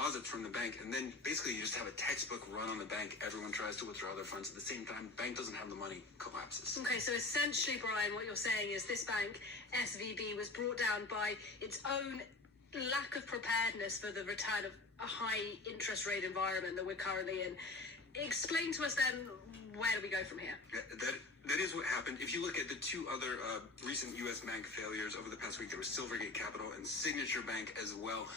deposits from the bank, and then basically you just have a textbook run on the bank. Everyone tries to withdraw their funds at the same time. Bank doesn't have the money, collapses. Okay, so essentially, Brian, what you're saying is this bank, SVB, was brought down by its own lack of preparedness for the return of a high interest rate environment that we're currently in. Explain to us then, where do we go from here? That is what happened. If you look at the two other recent U.S. bank failures over the past week, there was Silvergate Capital and Signature Bank as well.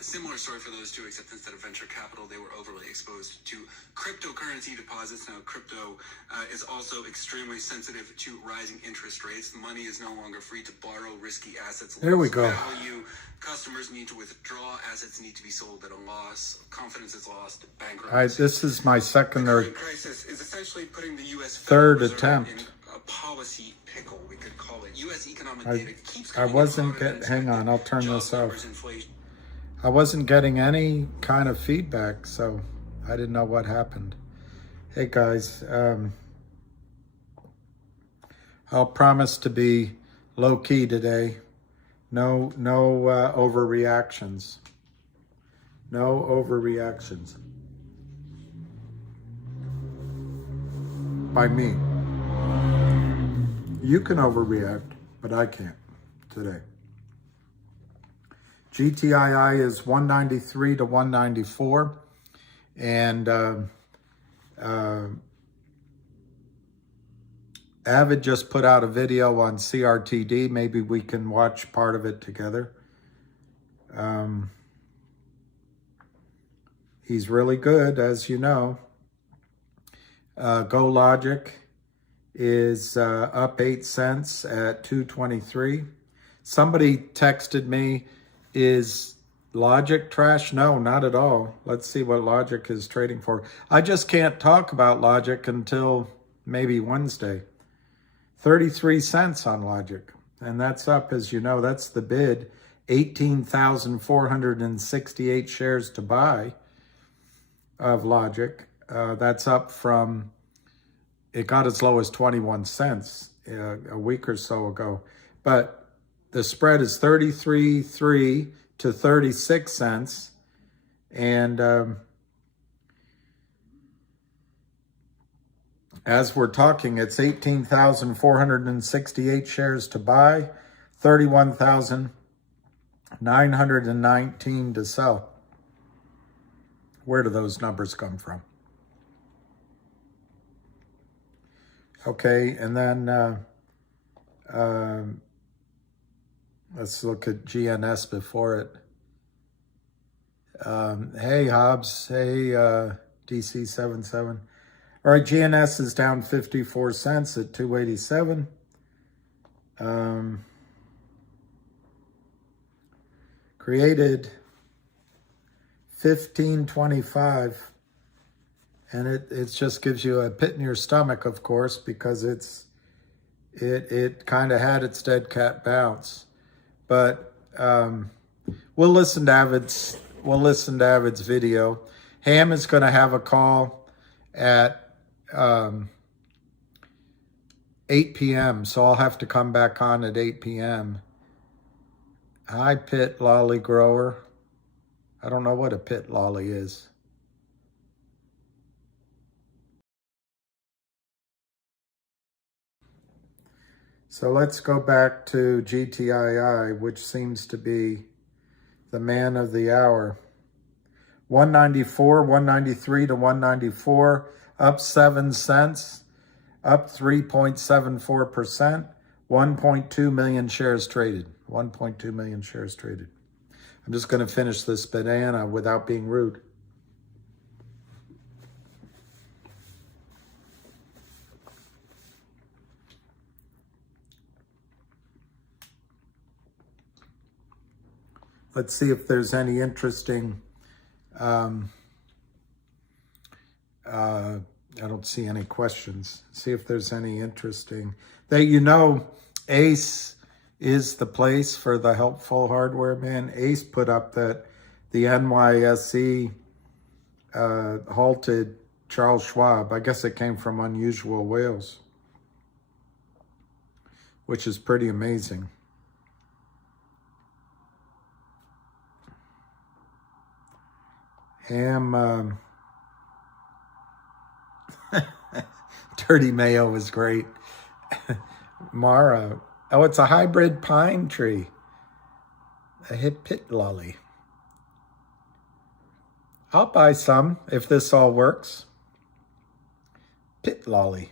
Similar story for those two, except instead of venture capital, they were overly exposed to cryptocurrency deposits. Now, crypto is also extremely sensitive to rising interest rates. Money is no longer free to borrow risky assets. There we go. Value. Customers need to withdraw. Assets need to be sold at a loss. Confidence is lost. Bankruptcy. This is my second or crisis is essentially putting the U.S. third attempt. In a policy pickle, we could call it. U.S. economic data keeps coming. I wasn't getting. Hang on, I'll turn this off. I wasn't getting any kind of feedback, so I didn't know what happened. Hey guys, I'll promise to be low key today. No overreactions. No overreactions. By me. You can overreact, but I can't today. GTII is 193 to 194. And Avid just put out a video on CRTD. Maybe we can watch part of it together. He's really good, as you know. Go Logic is up 8 cents at 223. Somebody texted me, is Logic trash? No, not at all. Let's see what Logic is trading for. I just can't talk about Logic until maybe Wednesday. 33 cents on Logic. And that's up, as you know, that's the bid. 18,468 shares to buy of Logic. That's up from, it got as low as 21 cents a week or so ago. But the spread is 33.3 to 36 cents. And as we're talking, it's 18,468 shares to buy, 31,919 to sell. Where do those numbers come from? Okay, and then let's look at GNS before it. Hey, Hobbs. Hey, DC77. All right, GNS is down 54 cents at 287. Created 1525. And it just gives you a pit in your stomach, of course, because it kind of had its dead cat bounce. But we'll listen to Avid's video. Ham is going to have a call at 8 p.m. So I'll have to come back on at 8 p.m. Hi, Pit Lolly Grower. I don't know what a pit lolly is. So let's go back to GTII, which seems to be the man of the hour. 194, 193 to 194, up 7 cents, up 3.74%, 1.2 million shares traded. 1.2 million shares traded. I'm just going to finish this banana without being rude. Let's see if there's any interesting, I don't see any questions. See if there's any interesting, Ace is the place for the helpful hardware man. Ace put up that the NYSE halted Charles Schwab. I guess it came from Unusual Whales, which is pretty amazing. Ham, Dirty Mayo was great. Mara, oh, it's a hybrid pine tree. A hit pit lolly. I'll buy some if this all works. Pit lolly.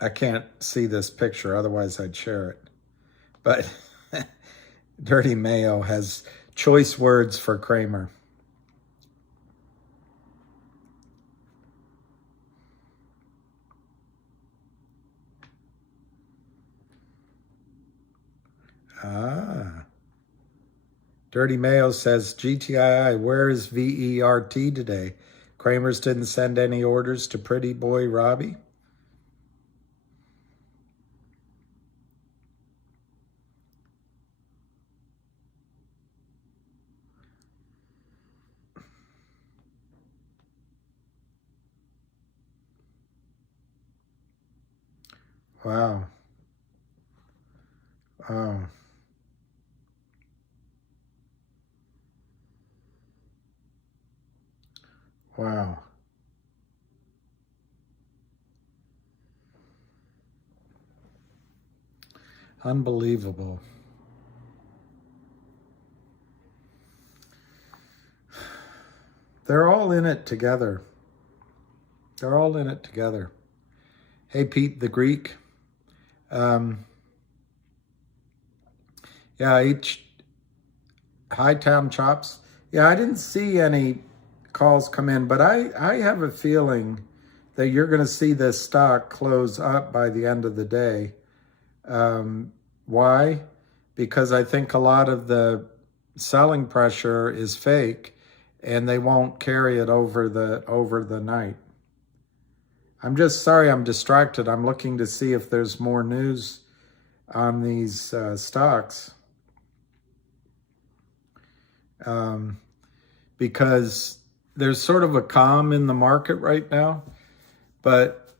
I can't see this picture, otherwise I'd share it. But Dirty Mayo has choice words for Kramer. Ah. Dirty Mayo says, GTII, where is VERT today? Kramer's didn't send any orders to Pretty Boy Robbie? Wow. Oh. Wow. Unbelievable. They're all in it together. They're all in it together. Hey, Pete the Greek. Yeah, Hightown Chops. Yeah, I didn't see any calls come in, but I have a feeling that you're going to see this stock close up by the end of the day. Why? Because I think a lot of the selling pressure is fake, and they won't carry it over the night. I'm just sorry I'm distracted. I'm looking to see if there's more news on these stocks. Because there's sort of a calm in the market right now, but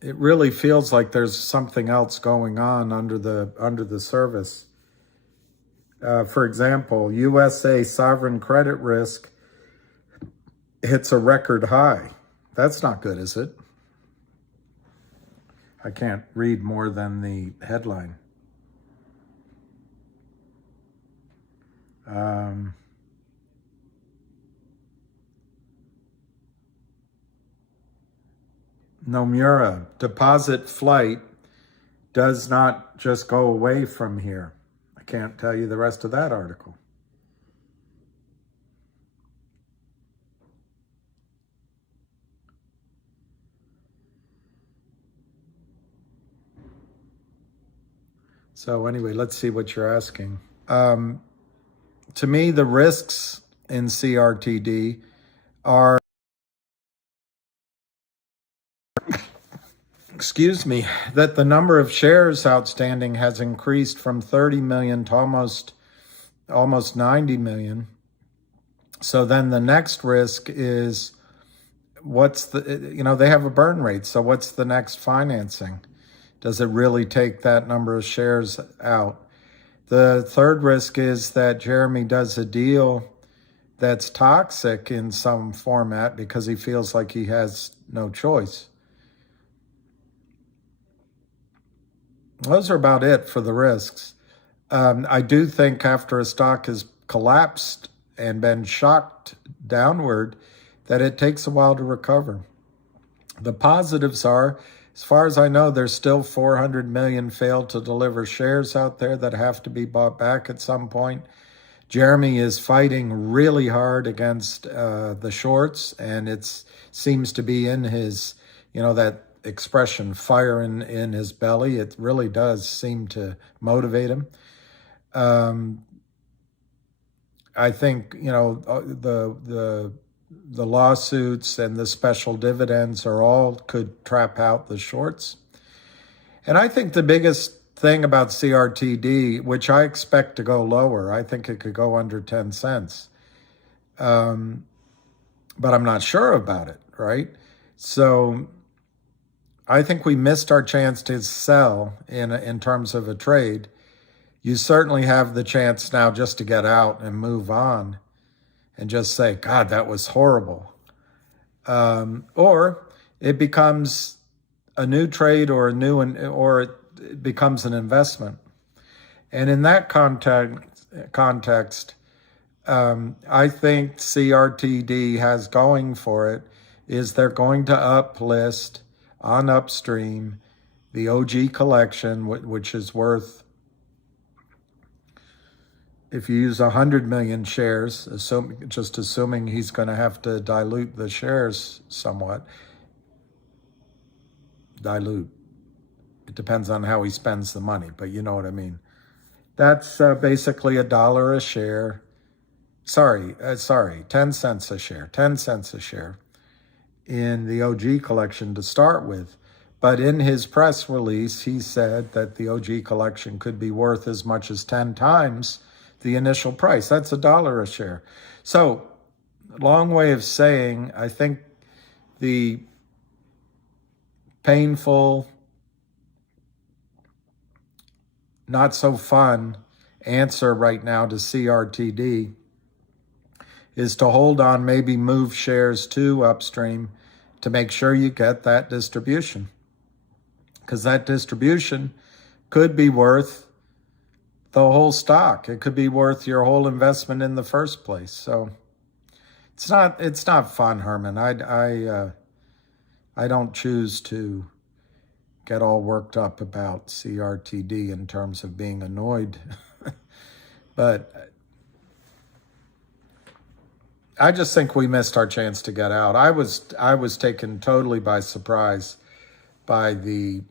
it really feels like there's something else going on under the surface. For example, USA sovereign credit risk hits a record high. That's not good, is it? I can't read more than the headline. Nomura, deposit flight does not just go away from here. I can't tell you the rest of that article. So anyway, let's see what you're asking. To me, the risks in CRTD are, that the number of shares outstanding has increased from 30 million to almost 90 million. So then the next risk is, they have a burn rate. So what's the next financing? Does it really take that number of shares out? The third risk is that Jeremy does a deal that's toxic in some format because he feels like he has no choice. Those are about it for the risks. I do think after a stock has collapsed and been shocked downward, that it takes a while to recover. The positives are, as far as I know, there's still 400 million failed to deliver shares out there that have to be bought back at some point. Jeremy is fighting really hard against the shorts, and it seems to be in his, that expression, fire in his belly. It really does seem to motivate him. I think, the lawsuits and the special dividends could trap out the shorts. And I think the biggest thing about CRTD, which I expect to go lower, I think it could go under 10 cents. But I'm not sure about it, right? So I think we missed our chance to sell in terms of a trade. You certainly have the chance now just to get out and move on and just say, God, that was horrible. Or it becomes a new trade or or it becomes an investment. And in that context, I think CRTD has going for it is they're going to uplist on Upstream the OG collection, which is worth, if you use 100 million shares, assuming he's going to have to dilute the shares somewhat. Dilute. It depends on how he spends the money, but you know what I mean. That's basically $1 a share. Sorry, 10 cents a share. 10 cents a share in the OG collection to start with. But in his press release, he said that the OG collection could be worth as much as 10 times the initial price. That's $1 a share. So, long way of saying, I think the painful, not so fun answer right now to CRTD is to hold on, maybe move shares to Upstream to make sure you get that distribution. Because that distribution could be worth the whole stock. It could be worth your whole investment in the first place. So it's not fun, Herman. I don't choose to get all worked up about CRTD in terms of being annoyed. But I just think we missed our chance to get out. I was taken totally by surprise by the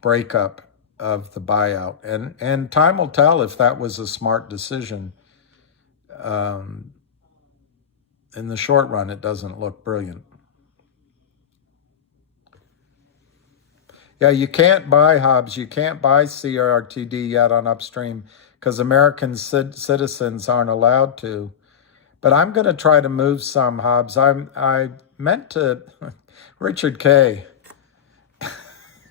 breakup of the buyout, and time will tell if that was a smart decision. In the short run, it doesn't look brilliant. Yeah, you can't buy Hobbs. You can't buy CRTD yet on Upstream because American citizens aren't allowed to. But I'm going to try to move some, Hobbs. I meant to, Richard K.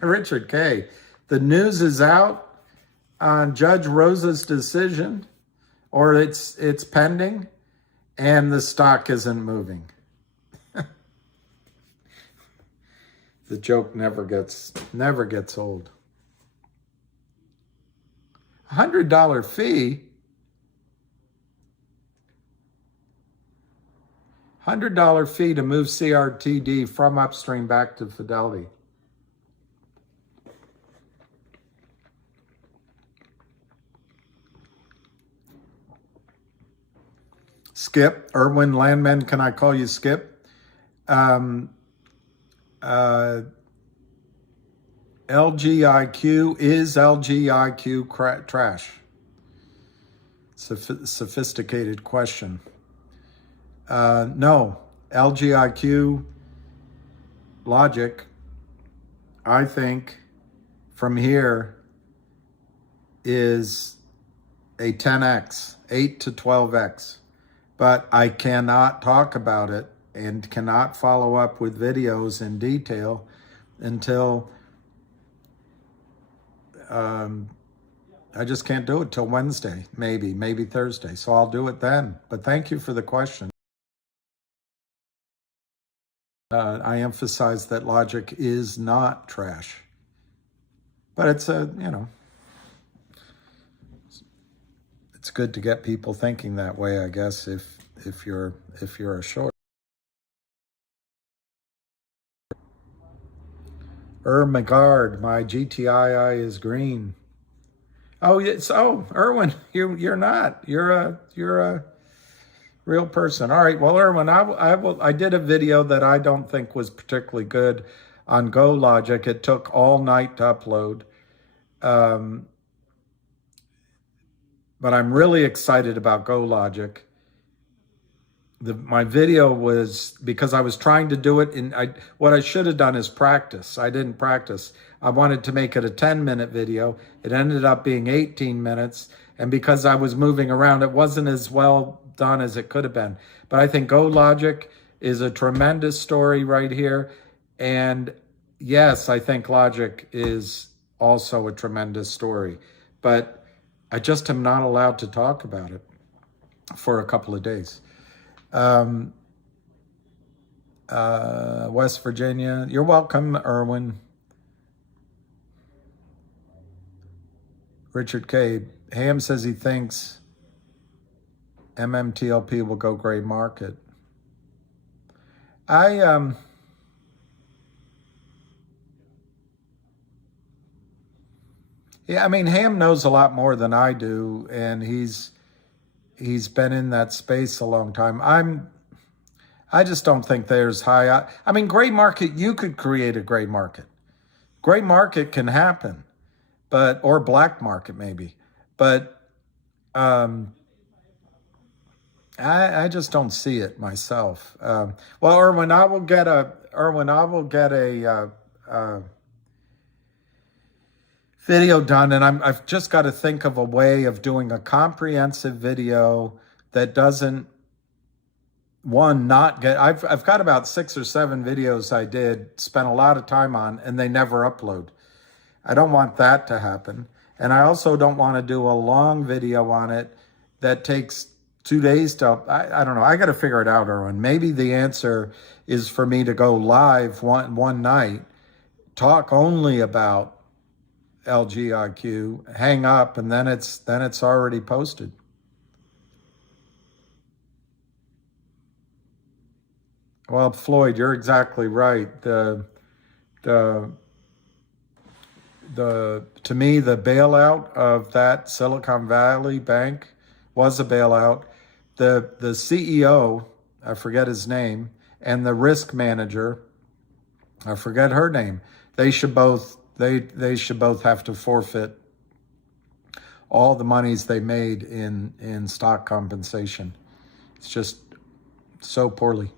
Richard K. The news is out on Judge Rosa's decision, or it's pending, and the stock isn't moving. The joke never gets old. $100 fee. $100 fee to move CRTD from Upstream back to Fidelity. Skip, Erwin Landman, can I call you Skip? LGIQ, is LGIQ trash? Sophisticated question. No, LGIQ logic, I think from here is a 10x, 8 to 12x. But I cannot talk about it and cannot follow up with videos in detail until I just can't do it till Wednesday, maybe Thursday. So I'll do it then. But thank you for the question. I emphasize that logic is not trash, but it's it's good to get people thinking that way, I guess, if you're a short. Megard, my GTII is green. Oh, yes. Oh, Erwin, you're not. You're a real person. All right. Well, Erwin, I did a video that I don't think was particularly good on Go Logic. It took all night to upload. But I'm really excited about Go Logic. My video was, because I was trying to do it what I should have done is practice. I didn't practice. I wanted to make it a 10-minute video. It ended up being 18 minutes. And because I was moving around, it wasn't as well done as it could have been. But I think Go Logic is a tremendous story right here. And yes, I think Logic is also a tremendous story, but I just am not allowed to talk about it for a couple of days. West Virginia, you're welcome, Erwin. Richard K. Ham says he thinks MMTLP will go gray market. Yeah, I mean, Ham knows a lot more than I do, and he's been in that space a long time. I just don't think there's high. I mean, gray market, you could create a gray market. Gray market can happen, or black market maybe, but I just don't see it myself. Well, Erwin, I will get a video done, and I've just got to think of a way of doing a comprehensive video that doesn't not get. I've got about 6 or 7 videos I spent a lot of time on, and they never upload. I don't want that to happen, and I also don't want to do a long video on it that takes 2 days to. I don't know. I got to figure it out, Erwin. Maybe the answer is for me to go live one night, talk only about LGIQ, hang up, and then it's already posted. Well, Floyd, you're exactly right. To me, the bailout of that Silicon Valley bank was a bailout. The CEO, I forget his name, and the risk manager, I forget her name. They should both have to forfeit all the monies they made in stock compensation. It's just so poorly.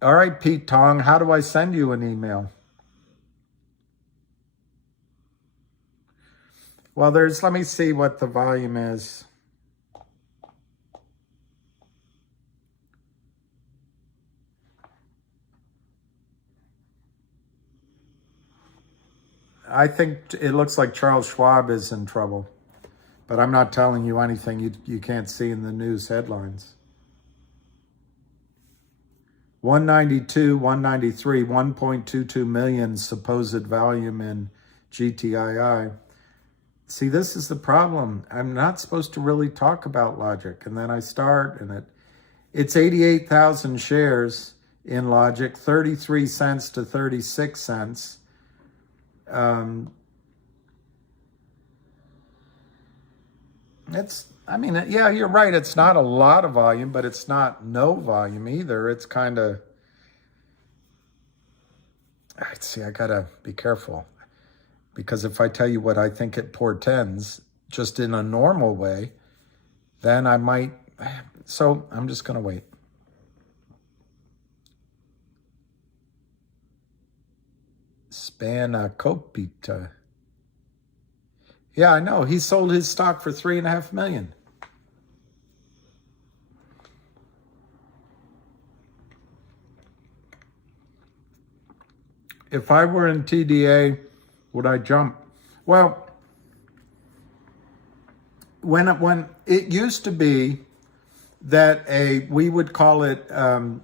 All right, Pete Tong, how do I send you an email? Well, let me see what the volume is. I think it looks like Charles Schwab is in trouble, but I'm not telling you anything you can't see in the news headlines. 192, 193, 1.22 million supposed volume in GTII. See, this is the problem. I'm not supposed to really talk about Logic, and then I start, and it's 88,000 shares in Logic, 33 cents to 36 cents. Yeah, you're right. It's not a lot of volume, but it's not no volume either. It's kind of, I gotta be careful, because if I tell you what I think it portends just in a normal way, then I might, so I'm just gonna wait. Spanakopita. Yeah, I know. He sold his stock for $3.5 million. If I were in TDA, would I jump? Well, when it used to be that we would call it a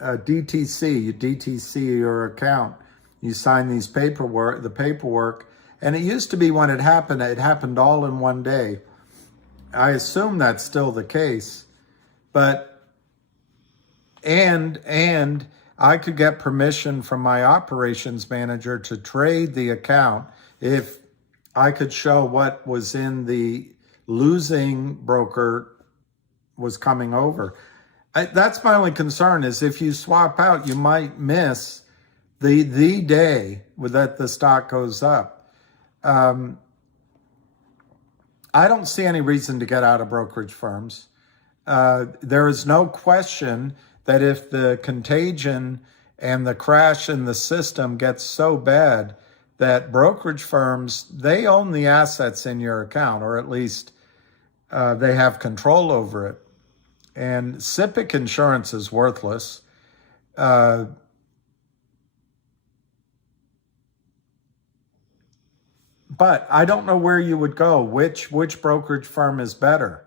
DTC, you DTC your account, you sign the paperwork, and it used to be when it happened all in one day. I assume that's still the case, but and I could get permission from my operations manager to trade the account if I could show what was in the losing broker was coming over. That's my only concern, is if you swap out, you might miss the day that the stock goes up. I don't see any reason to get out of brokerage firms. There is no question that if the contagion and the crash in the system gets so bad that brokerage firms, they own the assets in your account, or at least they have control over it. And SIPC insurance is worthless. But I don't know where you would go. Which brokerage firm is better?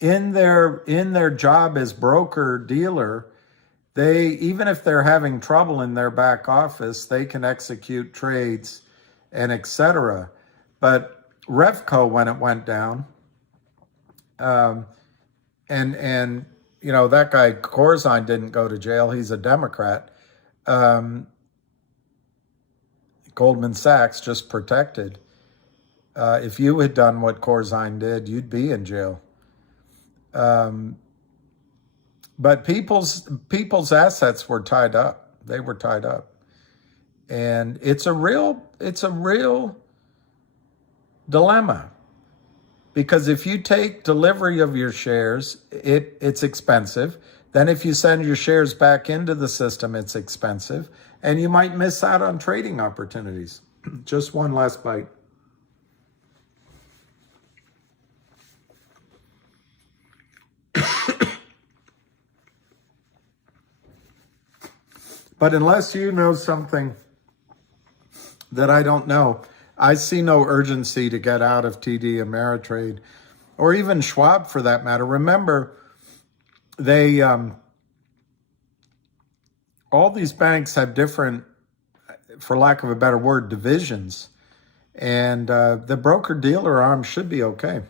In their job as broker dealer, they, even if they're having trouble in their back office, they can execute trades and etc. But Revco, when it went down, and you know, that guy Corzine didn't go to jail. He's a Democrat. Goldman Sachs just protected. If you had done what Corzine did, you'd be in jail. But people's assets were tied up. They were tied up. And it's a real dilemma. Because if you take delivery of your shares, it's expensive. Then if you send your shares back into the system, it's expensive. And you might miss out on trading opportunities. Just one last bite. But unless you know something that I don't know, I see no urgency to get out of TD Ameritrade, or even Schwab for that matter. Remember, they all these banks have different, for lack of a better word, divisions, and the broker-dealer arm should be okay.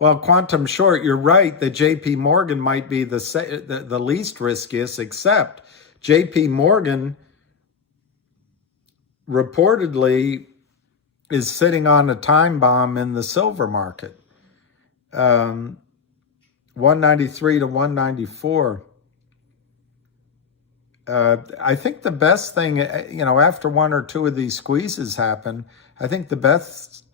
Well, Quantum Short, you're right that JP Morgan might be the least riskiest, except JP Morgan reportedly is sitting on a time bomb in the silver market. 193 to 194. I think the best thing, you know, after one or two of these squeezes happen, I think the best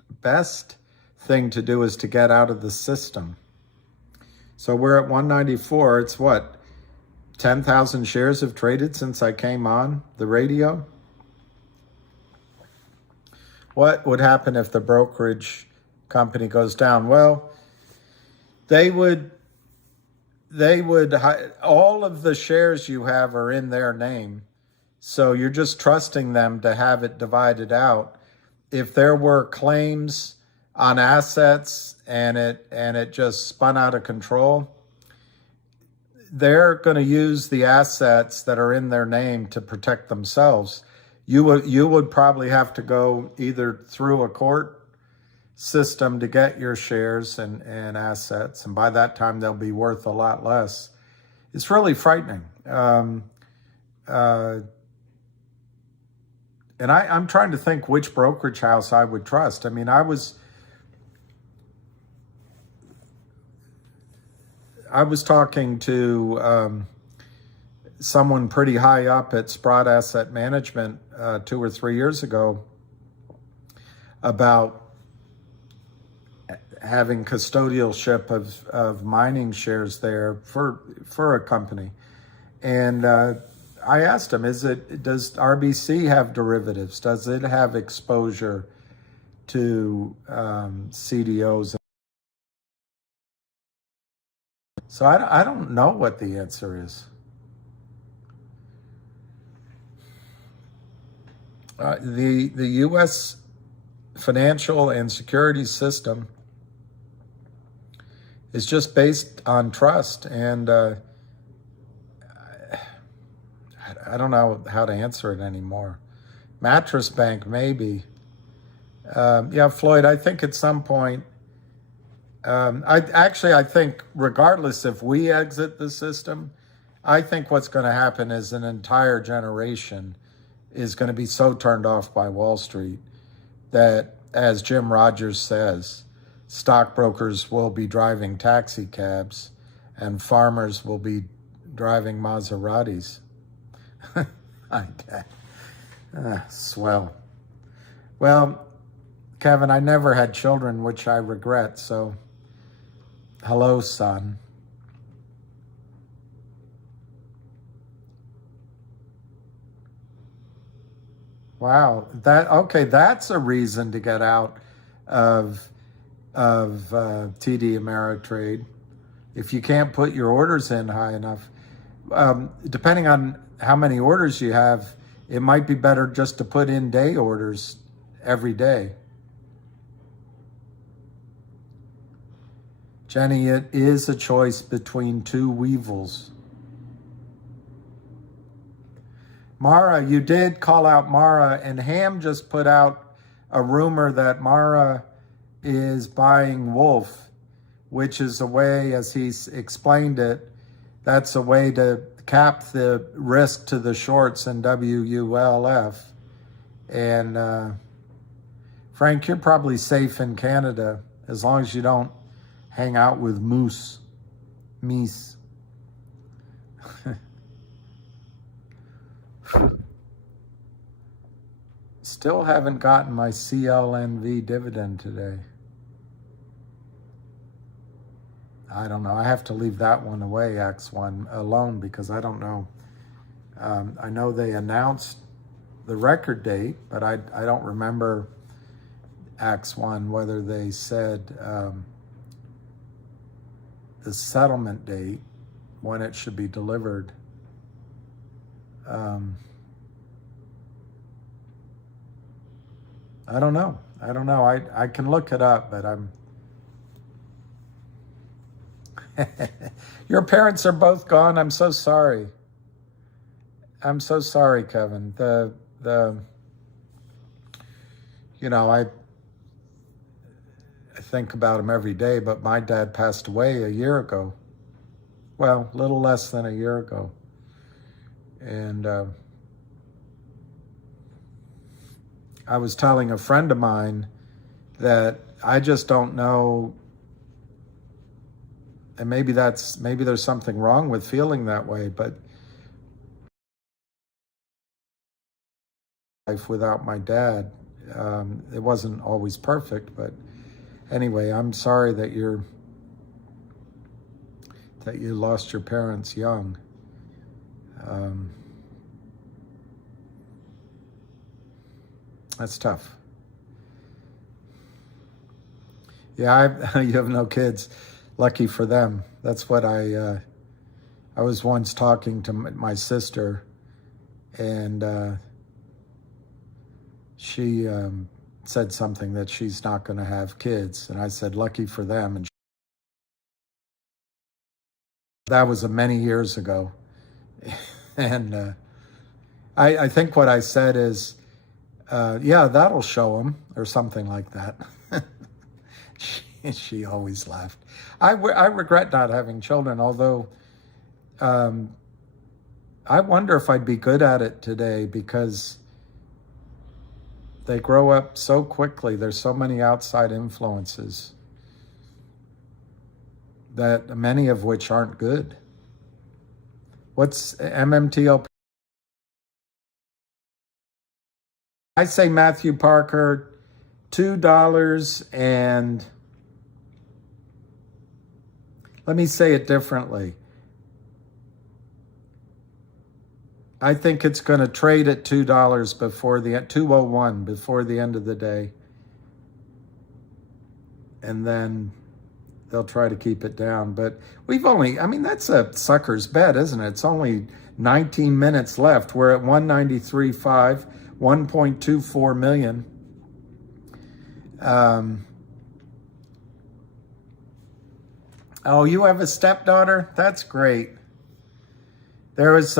thing to do is to get out of the system. So we're at 194. It's what? 10,000 shares have traded since I came on the radio. What would happen if the brokerage company goes down? Well, they would, all of the shares you have are in their name. So you're just trusting them to have it divided out. If there were claims on assets and it just spun out of control, they're going to use the assets that are in their name to protect themselves. You would probably have to go either through a court system to get your shares and assets, and by that time they'll be worth a lot less. It's really frightening. And I'm trying to think which brokerage house I would trust. I mean, I was talking to someone pretty high up at Sprott Asset Management 2 or 3 years ago about having custodialship of mining shares there for a company. And I asked him, does RBC have derivatives? Does it have exposure to CDOs? So I don't know what the answer is. The U.S. financial and securities system is just based on trust, and I don't know how to answer it anymore. Mattress Bank, maybe. Yeah, Floyd, I think at some point, I think regardless if we exit the system, I think what's going to happen is an entire generation is going to be so turned off by Wall Street that, as Jim Rogers says, stockbrokers will be driving taxi cabs and farmers will be driving Maseratis. Swell. Well, Kevin, I never had children, which I regret, so hello, son. Wow. That's a reason to get out of TD Ameritrade. If you can't put your orders in high enough, depending on how many orders you have, it might be better just to put in day orders every day. Jenny, it is a choice between two weevils. Mara, you did call out Mara, and Ham just put out a rumor that Mara is buying Wolf, which is a way, as he's explained it, that's a way to cap the risk to the shorts in WULF. And Frank, you're probably safe in Canada as long as you don't hang out with meese. Still haven't gotten my CLNV dividend today. I don't know. I have to leave that one away, X1, alone, because I don't know. I know they announced the record date, but I don't remember, X1, whether they said the settlement date, when it should be delivered. I don't know. I can look it up, but I'm... Your parents are both gone. I'm so sorry. I'm so sorry, Kevin. I think about him every day, but my dad passed away a year ago. Well, a little less than a year ago. And I was telling a friend of mine that I just don't know, and maybe there's something wrong with feeling that way, but life without my dad, it wasn't always perfect, but anyway, I'm sorry that you lost your parents young. That's tough. Yeah, you have no kids. Lucky for them. That's what I was once talking to my sister, and she said something that she's not going to have kids, and I said, lucky for them. And that was many years ago. And I think what I said is, yeah, that'll show them, or something like that. She always laughed. I regret not having children, although I wonder if I'd be good at it today, because they grow up so quickly. There's so many outside influences, that many of which aren't good. What's MMTLP? I say Matthew Parker, $2 and... Let me say it differently. I think it's going to trade at $2 before the $2.01 before the end of the day, and then they'll try to keep it down. But that's a sucker's bet, isn't it? It's only 19 minutes left. We're at 193.5, 1.24 million. Oh, you have a stepdaughter? That's great. There was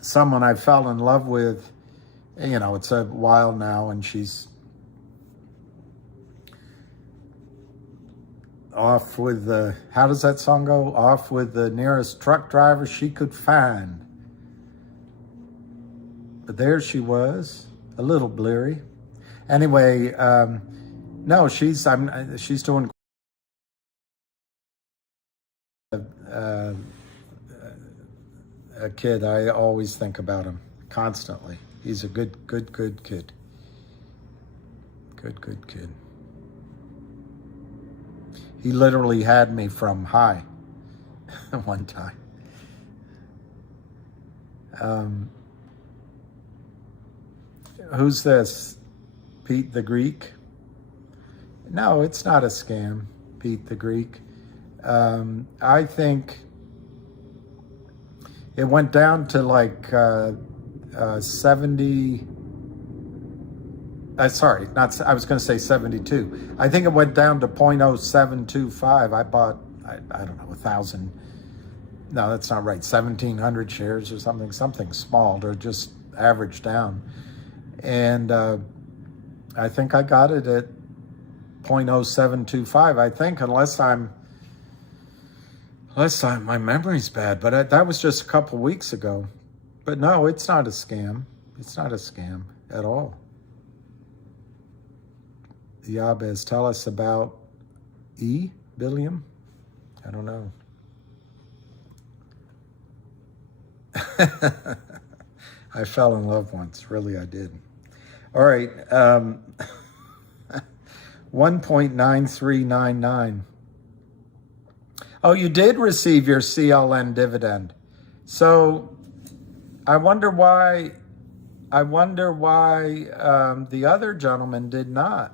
someone I fell in love with, it's a while now, and she's off with how does that song go? Off with the nearest truck driver she could find. But there she was, a little bleary. Anyway, no, she's doing a kid. I always think about him constantly. He's a good kid. Good kid. He literally had me from high one time. Who's this? Pete the Greek? No, it's not a scam, Pete the Greek. I think it went down to like 70. Sorry, not. I was going to say 72. I think it went down to 0.0725. I bought, I don't know, 1,000. No, that's not right. 1,700 shares or something small. They're just averaged down. And I think I got it at 0.0725. I think, unless my memory's bad. But that was just a couple weeks ago. But no, it's not a scam. It's not a scam at all. Yabez, tell us about Billiam? I don't know. I fell in love once. Really, I did. All right. 1.9399. Oh, you did receive your CLN dividend. So I wonder why the other gentleman did not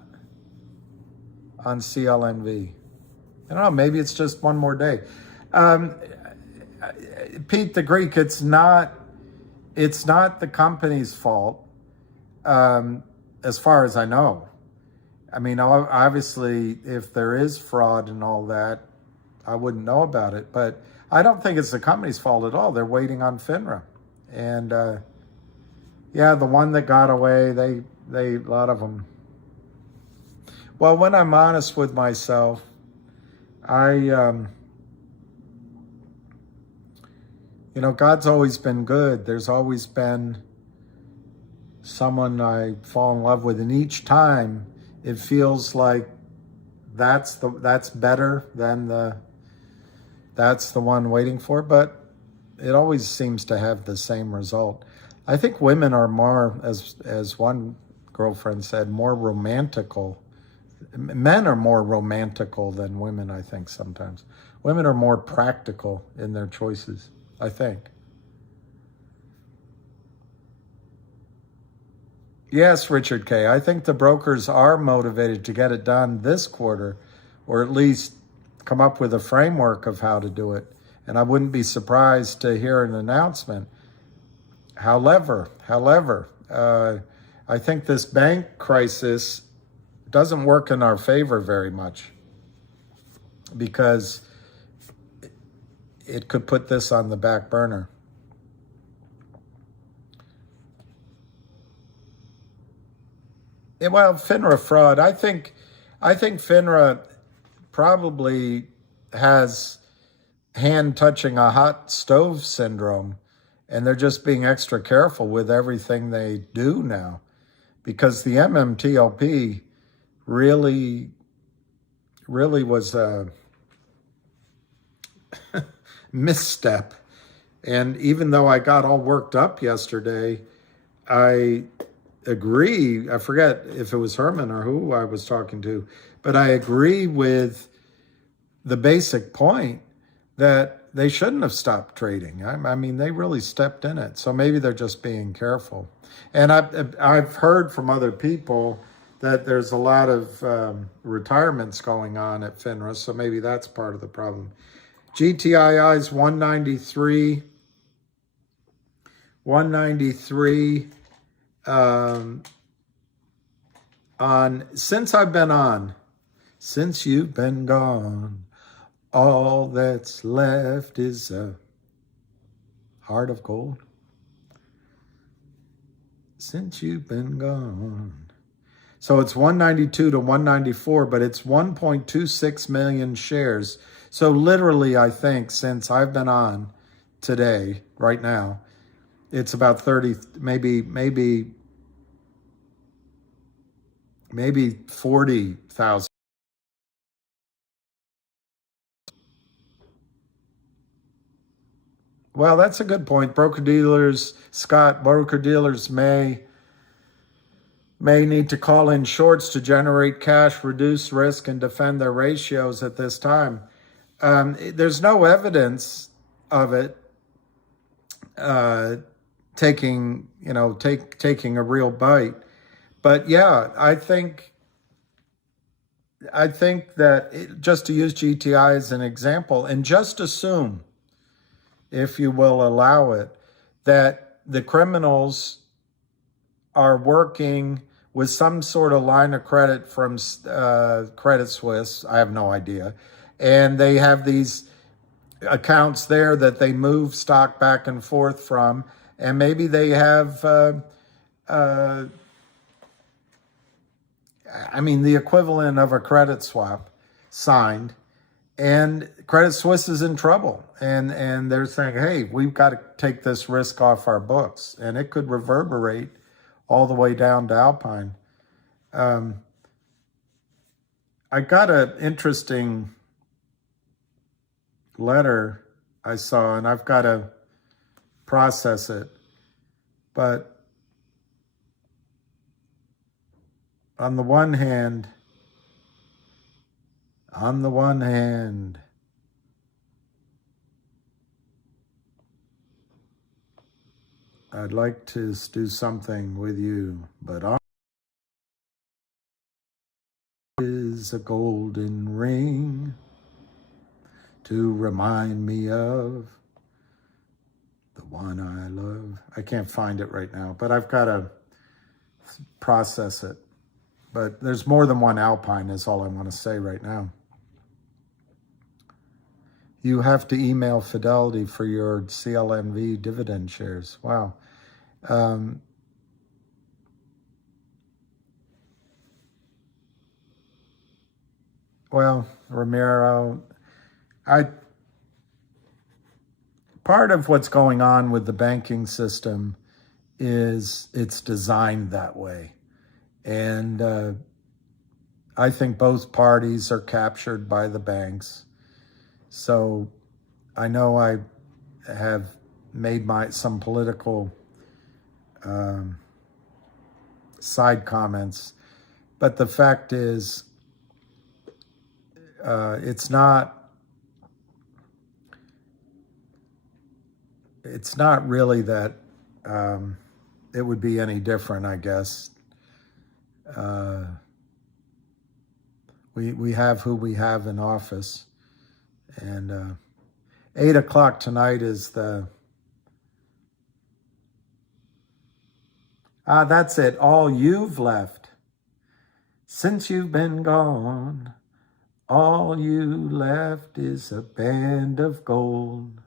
on CLNV. I don't know, maybe it's just one more day. Pete the Greek, it's not the company's fault, as far as I know. I mean, obviously, if there is fraud and all that, I wouldn't know about it. But I don't think it's the company's fault at all. They're waiting on FINRA. And yeah, the one that got away, they a lot of them. Well, when I'm honest with myself, God's always been good. There's always been someone I fall in love with, and each time it feels like that's better than that's the one waiting for, but it always seems to have the same result. I think women are more, as one girlfriend said, more romantical. Men are more romantical than women, I think, sometimes. Women are more practical in their choices, I think. Yes, Richard K. I think the brokers are motivated to get it done this quarter, or at least come up with a framework of how to do it. And I wouldn't be surprised to hear an announcement. However, I think this bank crisis doesn't work in our favor very much, because it could put this on the back burner. Well, FINRA fraud, I think FINRA probably has hand touching a hot stove syndrome, and they're just being extra careful with everything they do now, because the MMTLP really was a misstep. And even though I got all worked up yesterday, I agree. I forget if it was Herman or who I was talking to, but I agree with the basic point that they shouldn't have stopped trading. I mean, they really stepped in it. So maybe they're just being careful. And I've heard from other people that there's a lot of retirements going on at FINRA, so maybe that's part of the problem. GTII is 193. 193 since you've been gone, all that's left is a heart of gold. Since you've been gone. So it's 192 to 194, but it's 1.26 million shares. So literally, I think, since I've been on today, right now, it's about 30, maybe 40,000. Well, that's a good point. Broker-dealers may need to call in shorts to generate cash, reduce risk, and defend their ratios at this time. There's no evidence of it taking a real bite. But yeah, I think that just to use GTI as an example, and just assume, if you will allow it, that the criminals are working with some sort of line of credit from Credit Suisse. I have no idea. And they have these accounts there that they move stock back and forth from. And maybe they have, the equivalent of a credit swap signed. And Credit Suisse is in trouble. And they're saying, hey, we've got to take this risk off our books. And it could reverberate all the way down to Alpine. I got an interesting letter I saw, and I've got to process it. But on the one hand, I'd like to do something with you, but on is a golden ring to remind me of the one I love. I can't find it right now, but I've got to process it. But there's more than one Alpine is all I want to say right now. You have to email Fidelity for your CLNV dividend shares. Wow. Well, Ramiro, part of what's going on with the banking system is it's designed that way. And I think both parties are captured by the banks. So I know I have made some political side comments, but the fact is, it's not really that it would be any different, I guess. We have who we have in office, and 8 o'clock tonight is that's it. All you've left since you've been gone. All you left is a band of gold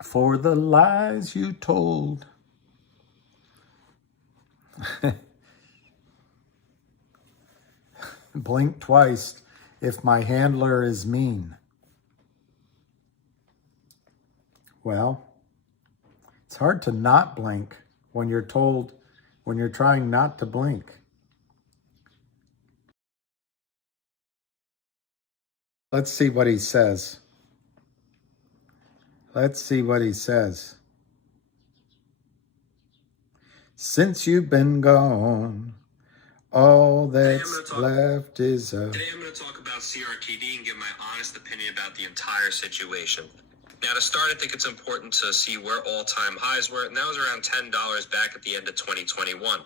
for the lies you told. Blink twice if my handler is mean. Well, it's hard to not blink when you're trying not to blink. Let's see what he says. Since you've been gone, all that's left is a... Today I'm going to talk about CRTD and give my honest opinion about the entire situation. Now, to start, I think it's important to see where all-time highs were, and that was around $10 back at the end of 2021.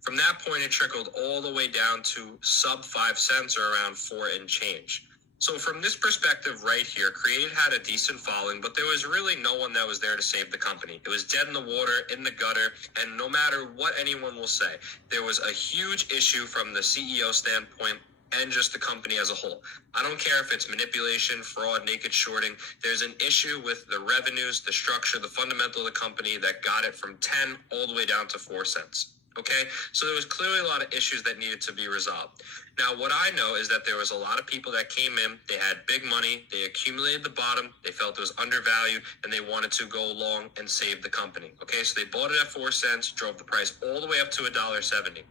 From that point, it trickled all the way down to sub 5 cents, or around 4 and change. So from this perspective right here, Created had a decent following, but there was really no one that was there to save the company. It was dead in the water, in the gutter, and no matter what anyone will say, there was a huge issue from the CEO standpoint and just the company as a whole. I don't care if it's manipulation, fraud, naked shorting. There's an issue with the revenues, the structure, the fundamental of the company that got it from 10 all the way down to 4 cents. Okay, so there was clearly a lot of issues that needed to be resolved. Now, what I know is that there was a lot of people that came in, they had big money, they accumulated the bottom, they felt it was undervalued, and they wanted to go long and save the company. Okay, so they bought it at 4 cents, drove the price all the way up to $1.70.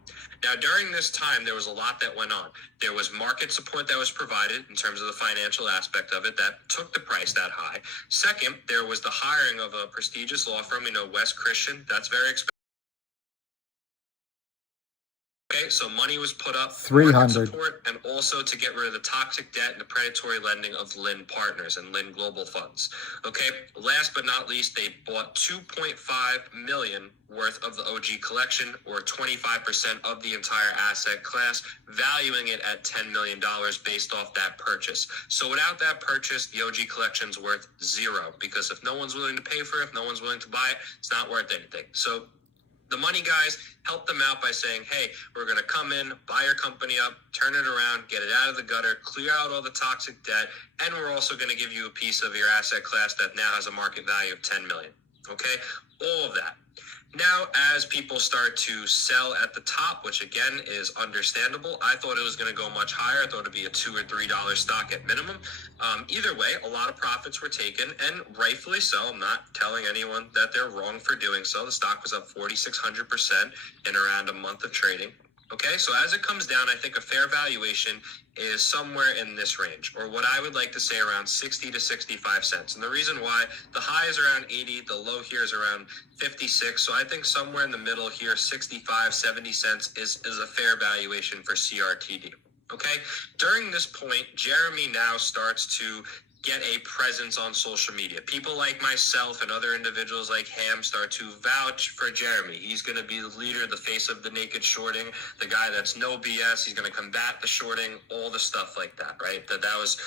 Now, during this time, there was a lot that went on. There was market support that was provided in terms of the financial aspect of it that took the price that high. Second, there was the hiring of a prestigious law firm, West Christian. That's very expensive. Okay, so money was put up for 300. support and also to get rid of the toxic debt and the predatory lending of Lynn Partners and Lynn Global Funds. Okay, last but not least, they bought $2.5 million worth of the OG collection, or 25% of the entire asset class, valuing it at $10 million based off that purchase. So without that purchase, the OG collection's worth zero, because if no one's willing to pay for it, if no one's willing to buy it, it's not worth anything. So the money guys help them out by saying, hey, we're going to come in, buy your company up, turn it around, get it out of the gutter, clear out all the toxic debt, and we're also going to give you a piece of your asset class that now has a market value of $10 million. Okay, all of that. Now, as people start to sell at the top, which again is understandable, I thought it was going to go much higher. I thought it'd be a $2 or $3 stock at minimum. Either way, a lot of profits were taken, and rightfully so. I'm not telling anyone that they're wrong for doing so. The stock was up 4,600% in around a month of trading. Okay, so as it comes down, I think a fair valuation is somewhere in this range, or what I would like to say around 60 to 65 cents. And the reason why, the high is around 80, the low here is around 56. So I think somewhere in the middle here, 65, 70 cents is a fair valuation for CRTD. Okay, during this point, Jeremy now starts to get a presence on social media. People like myself and other individuals like Ham start to vouch for Jeremy. He's going to be the leader, the face of the naked shorting, the guy that's no BS. He's going to combat the shorting, all the stuff like that, right? That was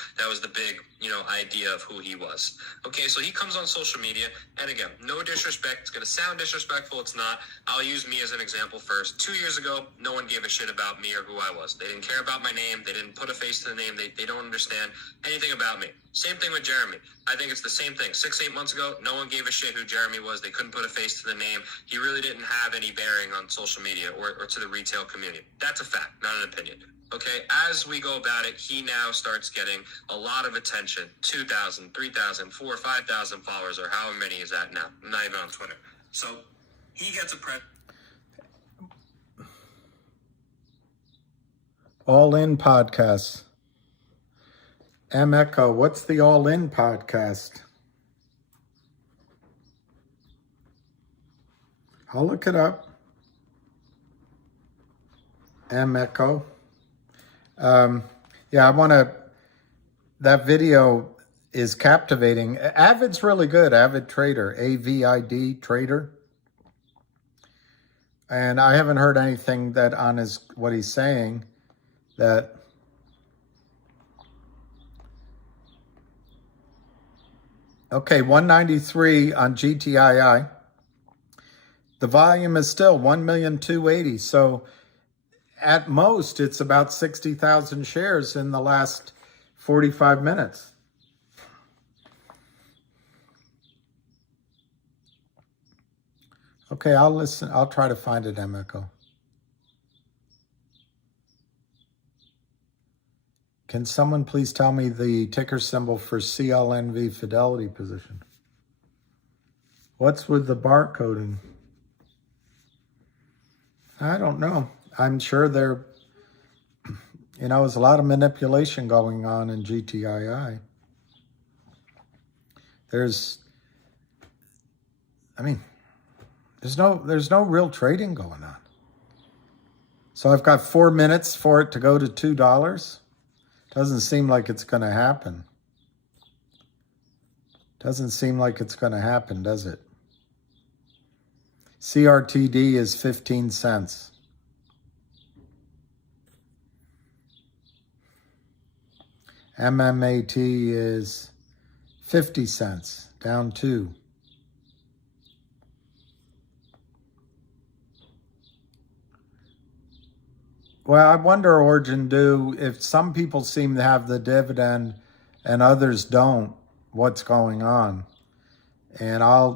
the big, idea of who he was. Okay, so he comes on social media, and again, no disrespect. It's going to sound disrespectful. It's not. I'll use me as an example first. 2 years ago, no one gave a shit about me or who I was. They didn't care about my name. They didn't put a face to the name. They don't understand anything about me. Same thing with Jeremy. I think it's the same thing. 6-8 months ago, no one gave a shit who Jeremy was. They couldn't put a face to the name. He really didn't have any bearing on social media or to the retail community. That's a fact, not an opinion. Okay, as we go about it, he now starts getting a lot of attention. 2,000, 3,000, 4,000, 5,000 followers, or however many is that now. I'm not even on Twitter. So he gets a press. All In Podcasts. M Echo, what's the All In Podcast? I'll look it up. M Echo. Yeah, that video is captivating. Avid's really good. Avid Trader, A-V-I-D Trader. And I haven't heard anything that on what he's saying that okay, 193 on GTII. The volume is still 1,280,000. So at most, it's about 60,000 shares in the last 45 minutes. Okay, I'll listen. I'll try to find it, Echo. Can someone please tell me the ticker symbol for CLNV Fidelity position? What's with the barcoding? I don't know. I'm sure there's a lot of manipulation going on in GTII. There's no real trading going on. So I've got 4 minutes for it to go to $2. Doesn't seem like it's going to happen. Doesn't seem like it's going to happen, does it? CRTD is 15 cents. MMAT is 50 cents, down 2. Well, I wonder, Origin, if some people seem to have the dividend and others don't, what's going on? And I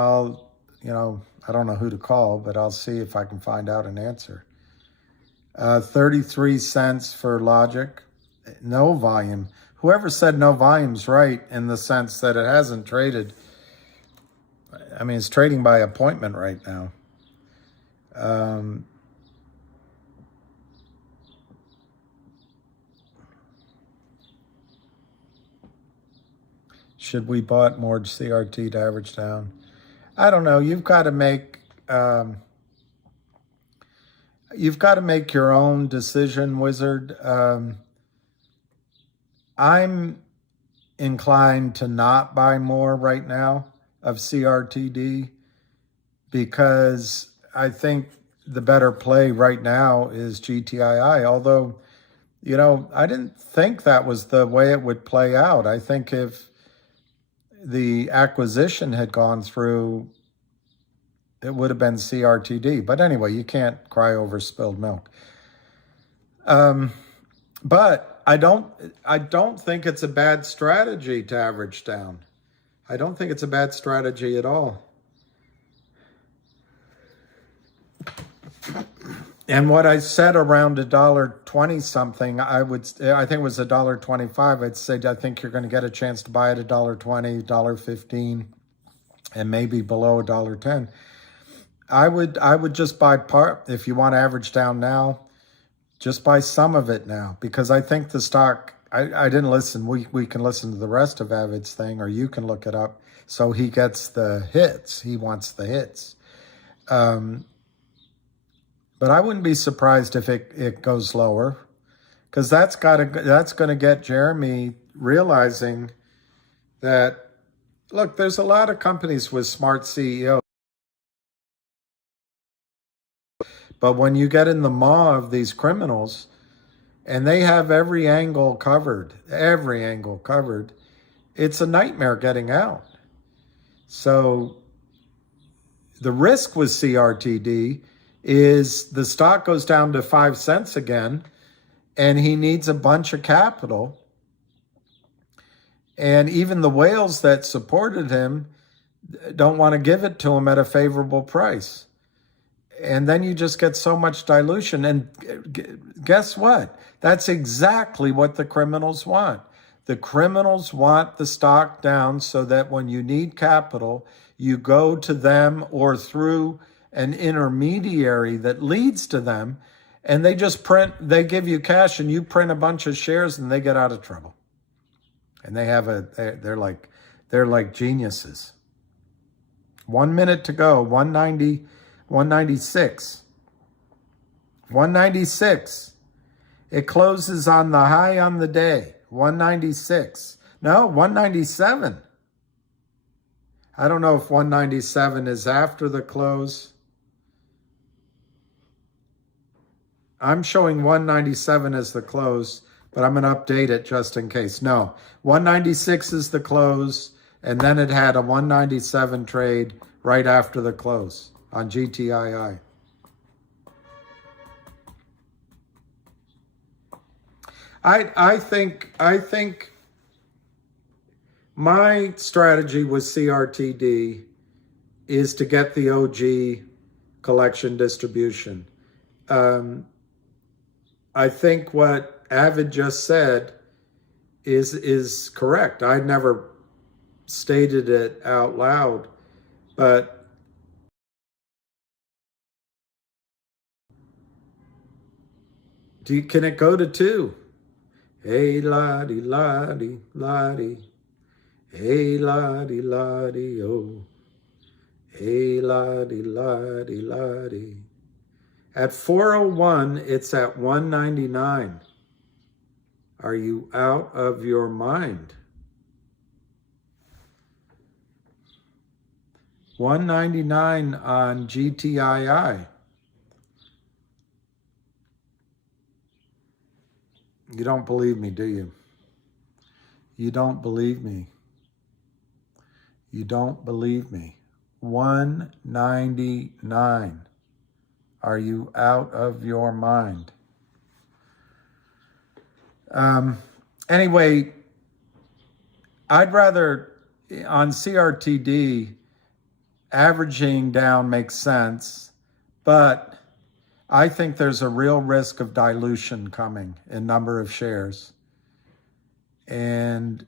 don't know who to call, but I'll see if I can find out an answer. 33 cents for Logic. No volume. Whoever said no volume's right in the sense that it hasn't traded. I mean, it's trading by appointment right now. Should we bought more CRT to average down? I don't know. You've got to make... you've got to make your own decision, Wizard. I'm inclined to not buy more right now of CRTD because I think the better play right now is GTII. Although, you know, I didn't think that was the way it would play out. I think if the acquisition had gone through, it would have been CRTD. But anyway, you can't cry over spilled milk. But I don't think it's a bad strategy to average down. I don't think it's a bad strategy at all. And what I said around $1.20 something, I think it was $1.25. I'd say I think you're going to get a chance to buy at $1.20, $1.15, and maybe below $1.10. I would just buy part. If you want to average down now, just buy some of it now, because I think the stock, I didn't listen. We can listen to the rest of Avid's thing, or you can look it up. So he gets the hits. He wants the hits. But I wouldn't be surprised if it goes lower, because that's going to get Jeremy realizing that, look, there's a lot of companies with smart CEOs. But when you get in the maw of these criminals, and they have every angle covered, it's a nightmare getting out. So the risk with CRTD is the stock goes down to 5 cents again, and he needs a bunch of capital. And even the whales that supported him don't want to give it to him at a favorable price. And then you just get so much dilution. And guess what? That's exactly what the criminals want. The criminals want the stock down so that when you need capital, you go to them or through an intermediary that leads to them, and they just they give you cash and you print a bunch of shares and they get out of trouble. And they're like geniuses. 1 minute to go, 190, 196. 196. It closes on the high on the day, 196. No, 197. I don't know if 197 is after the close. I'm showing 197 as the close, but I'm going to update it just in case. No, 196 is the close, and then it had a 197 trade right after the close on GTII. I think my strategy with CRTD is to get the OG collection distribution. I think what Avid just said is correct. I never stated it out loud, but can it go to 2? Hey, lottie, lottie, lottie. Hey, lottie, lottie, oh. Hey, lottie, lottie, lottie. At 401, it's at 199. Are you out of your mind? 199 on GTII. You don't believe me, do you? You don't believe me. You don't believe me. 199. Are you out of your mind? Anyway, I'd rather, on CRTD, averaging down makes sense, but I think there's a real risk of dilution coming in number of shares. And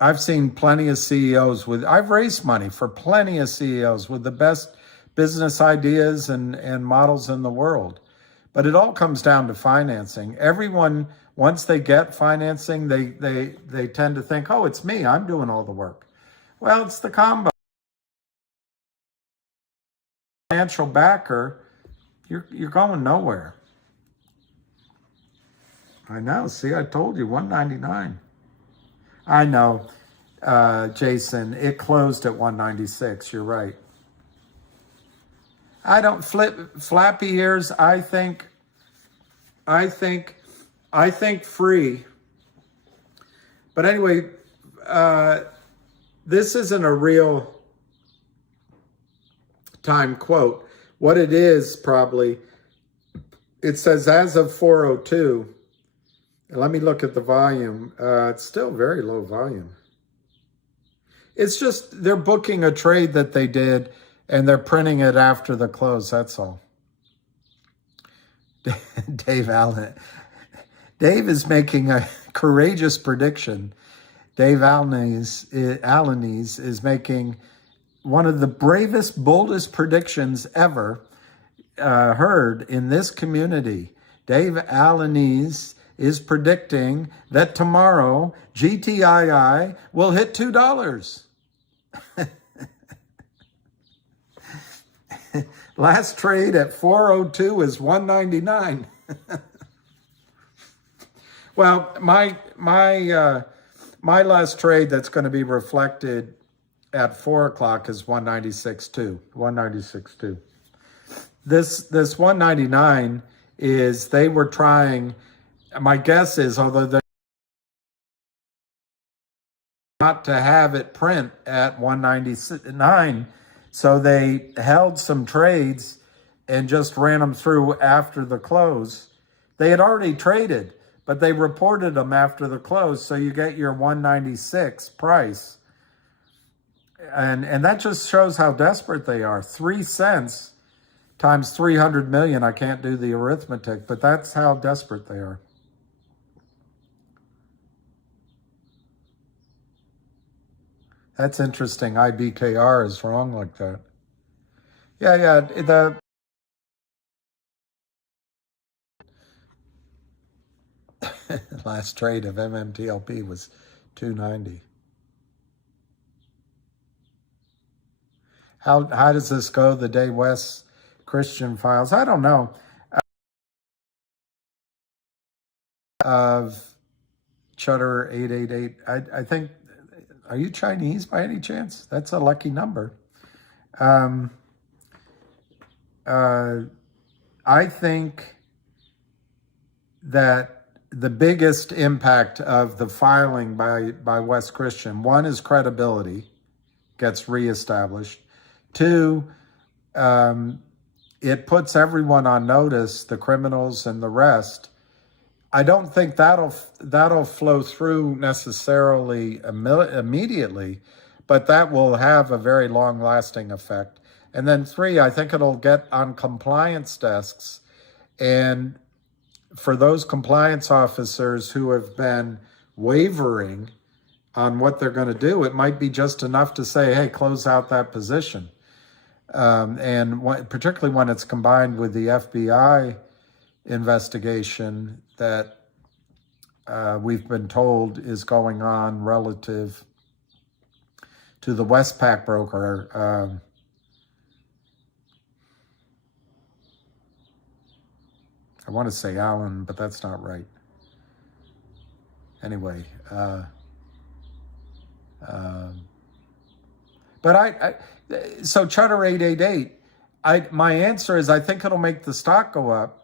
I've seen plenty of CEOs I've raised money for plenty of CEOs with the best business ideas and models in the world. But it all comes down to financing. Everyone, once they get financing, they tend to think, oh, it's me, I'm doing all the work. Well, it's the combo. financial backer, you're going nowhere. I know. See, I told you, 199. I know, Jason. It closed at 196. You're right. I don't flappy ears. I think free. But anyway, this isn't a real time quote. What it is probably, it says as of 4:02. Let me look at the volume. It's still very low volume. It's just they're booking a trade that they did and they're printing it after the close. That's all. Dave Allen. Dave is making a courageous prediction. Dave Allenese is making one of the bravest, boldest predictions ever heard in this community. Dave Allenese is predicting that tomorrow GTII will hit $2. Last trade at 4:02 is 199. Well, my last trade that's going to be reflected at 4 o'clock is 196.2. 196.2. This 199 is they were trying. My guess is, although they're not to have it print at 199, so they held some trades and just ran them through after the close. They had already traded, but they reported them after the close, so you get your 196 price. And that just shows how desperate they are. 3 cents times 300 million. I can't do the arithmetic, but that's how desperate they are. That's interesting. IBKR is wrong like that. Yeah. The last trade of MMTLP was 290. How does this go the day West Christian files? I don't know. Of Chutter 888. I think, are you Chinese by any chance? That's a lucky number. I think that the biggest impact of the filing by West Christian, one is credibility gets reestablished. Two, it puts everyone on notice, the criminals and the rest. I don't think that'll flow through necessarily immediately, but that will have a very long-lasting effect. And then three, I think it'll get on compliance desks. And for those compliance officers who have been wavering on what they're going to do, it might be just enough to say, hey, close out that position. Particularly when it's combined with the FBI investigation that we've been told is going on relative to the Westpac broker. I want to say Allen, but that's not right. Anyway, so Chutter 888, my answer is I think it'll make the stock go up,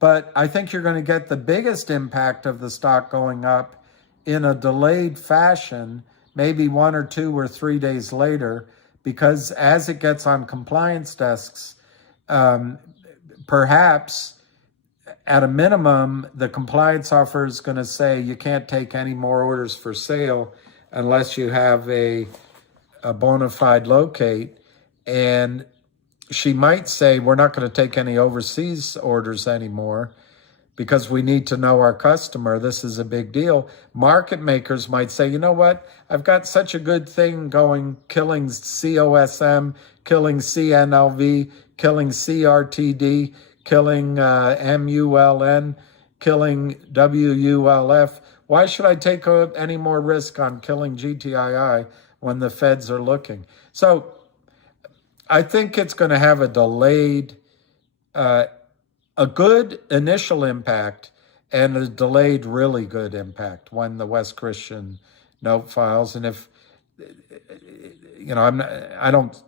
but I think you're going to get the biggest impact of the stock going up in a delayed fashion, maybe 1 or 2 or 3 days later, because as it gets on compliance desks, perhaps at a minimum, the compliance officer is going to say you can't take any more orders for sale unless you have a bona fide locate. And she might say, we're not going to take any overseas orders anymore because we need to know our customer. This is a big deal. Market makers might say, you know what? I've got such a good thing going, killing COSM, killing CNLV, killing CRTD, killing MULN, killing WULF. Why should I take any more risk on killing GTII when the feds are looking? So I think it's going to have a delayed, a good initial impact and a delayed really good impact when the West Christian note files. And if, I don't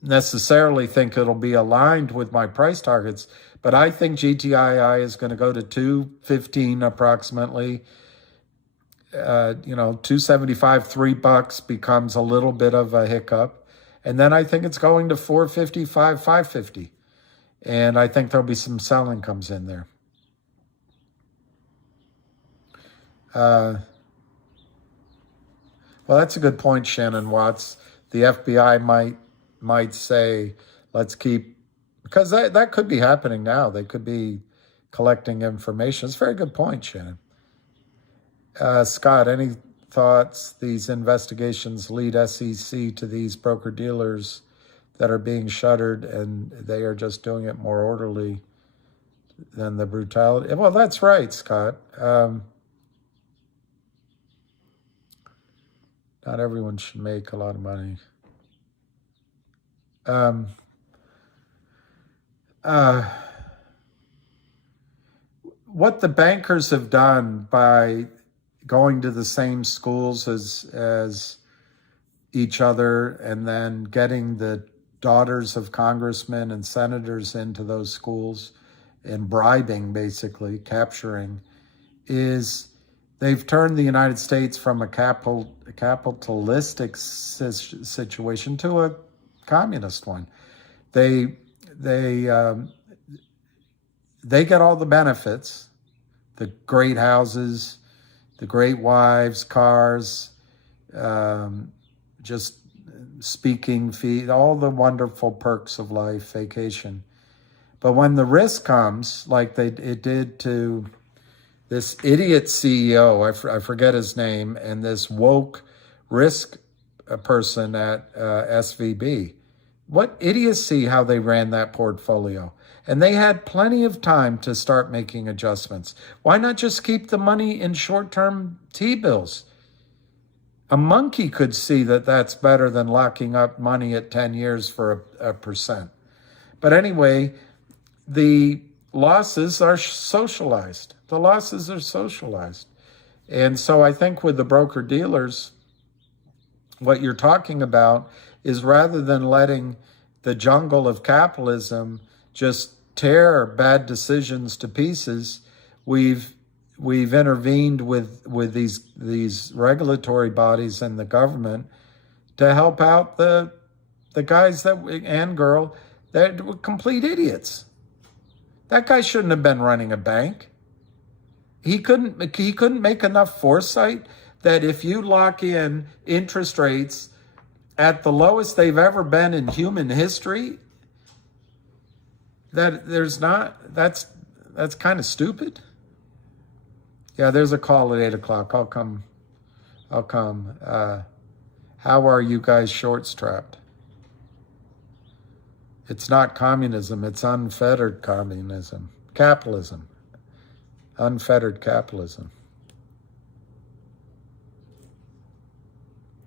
necessarily think it'll be aligned with my price targets, but I think GTII is going to go to 215 approximately. 275, $3 becomes a little bit of a hiccup. And then I think it's going to 455, 550. And I think there'll be some selling comes in there. Well, that's a good point, Shannon Watts. The FBI might say, let's keep, because that could be happening now. They could be collecting information. It's a very good point, Shannon. Scott, any thoughts? These investigations lead SEC to these broker-dealers that are being shuttered, and they are just doing it more orderly than the brutality. Well, that's right, Scott. Not everyone should make a lot of money. What the bankers have done by going to the same schools as each other and then getting the daughters of congressmen and senators into those schools and bribing, basically, capturing, is they've turned the United States from a capitalistic situation to a communist one. They get all the benefits, the great houses, the great wives, cars, just speaking fee, all the wonderful perks of life, vacation. But when the risk comes, like it did to this idiot CEO, I forget his name, and this woke risk person at SVB, what idiocy how they ran that portfolio. And they had plenty of time to start making adjustments. Why not just keep the money in short-term T-bills? A monkey could see that that's better than locking up money at 10 years for a percent. But anyway, the losses are socialized. The losses are socialized. And so I think with the broker-dealers, what you're talking about is rather than letting the jungle of capitalism just tear bad decisions to pieces, we've intervened with these regulatory bodies and the government to help out the guys and girl that were complete idiots. That guy shouldn't have been running a bank. He couldn't make enough foresight that if you lock in interest rates at the lowest they've ever been in human history, that's kind of stupid. Yeah, there's a call at 8 o'clock. I'll come. How are you guys short strapped? It's not communism, it's unfettered communism. Capitalism. Unfettered capitalism.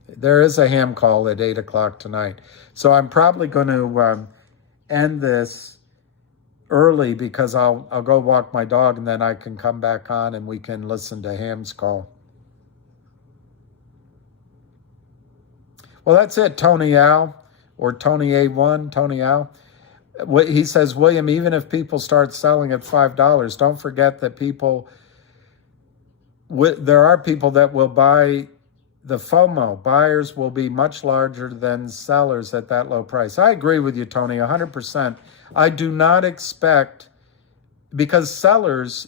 There is a ham call at 8 o'clock tonight. So I'm probably going to end this early because I'll go walk my dog and then I can come back on and we can listen to Ham's call. Well, that's it, Tony Al, or Tony A1, Tony Al. He says, William, even if people start selling at $5, don't forget that there are people that will buy the FOMO. Buyers will be much larger than sellers at that low price. I agree with you, Tony, 100%. I do not expect, because sellers,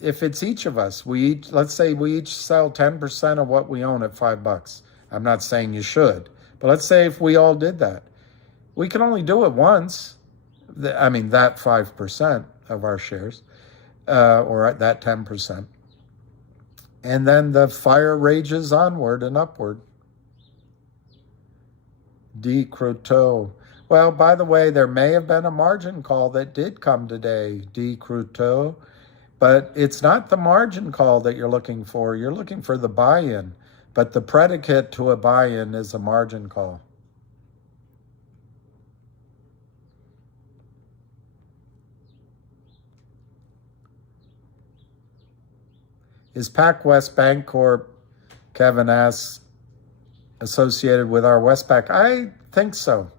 if it's each of us, let's say we each sell 10% of what we own at $5. I'm not saying you should, but let's say if we all did that, we can only do it once. I mean, that 5% of our shares, or that 10%. And then the fire rages onward and upward. D. Cruteau. Well, by the way, there may have been a margin call that did come today, D. Cruteau, but it's not the margin call that you're looking for. You're looking for the buy-in, but the predicate to a buy-in is a margin call. Is PacWest Bancorp, Kevin asks, associated with our Westpac? I think so.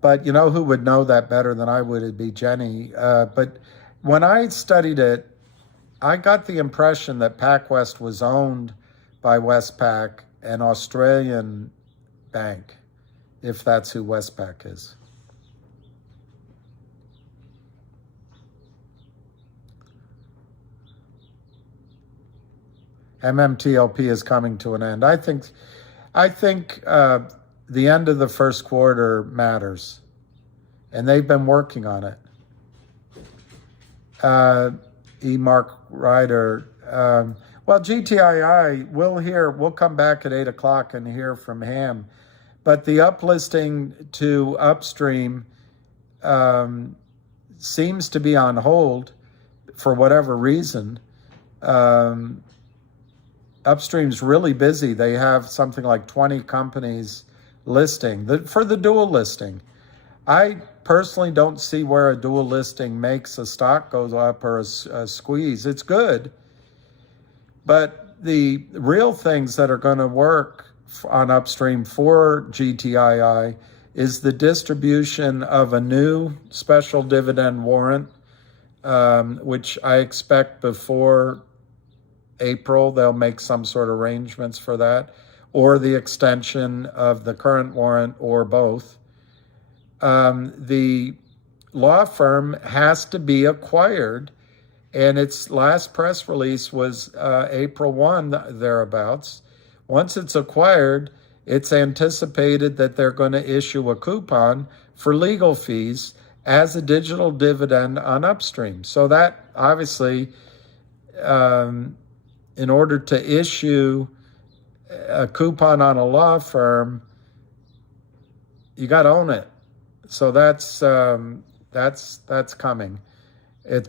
But you know who would know that better than I would? It'd be Jenny. But when I studied it, I got the impression that PacWest was owned by Westpac, an Australian bank, if that's who Westpac is. MMTLP is coming to an end. I think the end of the first quarter matters, and they've been working on it. Mark Ryder. Well, GTII, we'll come back at 8 o'clock and hear from Ham. But the uplisting to upstream seems to be on hold for whatever reason. Upstream's really busy. They have something like 20 companies listing for the dual listing. I personally don't see where a dual listing makes a stock go up or a squeeze. It's good, but the real things that are going to work on upstream for GTII is the distribution of a new special dividend warrant, which I expect before April they'll make some sort of arrangements for that, or the extension of the current warrant, or both. The law firm has to be acquired, and its last press release was April 1, thereabouts. Once it's acquired, it's anticipated that they're going to issue a coupon for legal fees as a digital dividend on upstream. So that obviously, in order to issue a coupon on a law firm, you got to own it. So that's coming.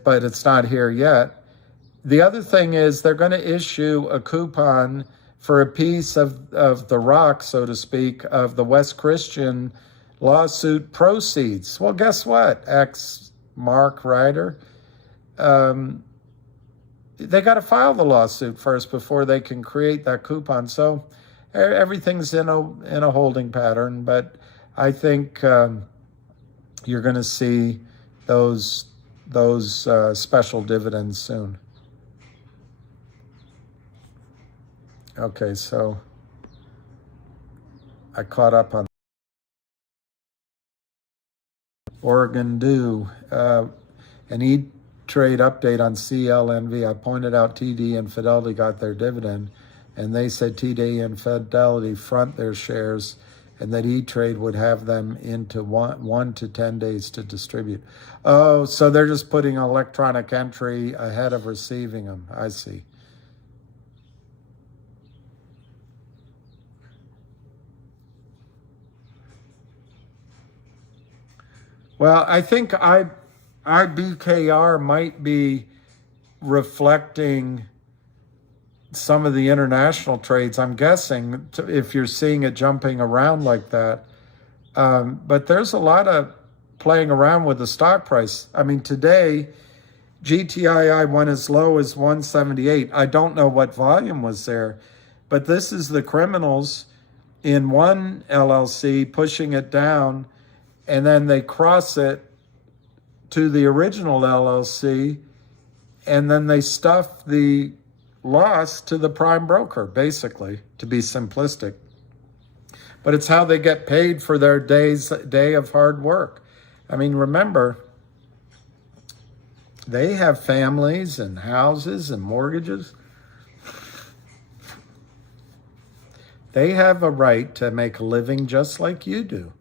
But it's not here yet. The other thing is they're going to issue a coupon for a piece of the rock, so to speak, of the West Christian lawsuit proceeds. Well, guess what, Mark Ryder? They got to file the lawsuit first before they can create that coupon. So everything's in a holding pattern, but I think you're going to see those special dividends soon. Okay, so I caught up on Oregon Dew, an E-Trade update on CLNV. I pointed out TD and Fidelity got their dividend, and they said TD and Fidelity front their shares, and that E-Trade would have them into 1 to 10 days to distribute. Oh, so they're just putting an electronic entry ahead of receiving them. I see. Well, I think IBKR might be reflecting some of the international trades, I'm guessing, if you're seeing it jumping around like that. But there's a lot of playing around with the stock price. I mean, today, GTII went as low as 178. I don't know what volume was there, but this is the criminals in one LLC pushing it down, and then they cross it to the original LLC, and then they stuff the loss to the prime broker, basically, to be simplistic. But it's how they get paid for their day of hard work. I mean, remember, they have families and houses and mortgages. They have a right to make a living just like you do.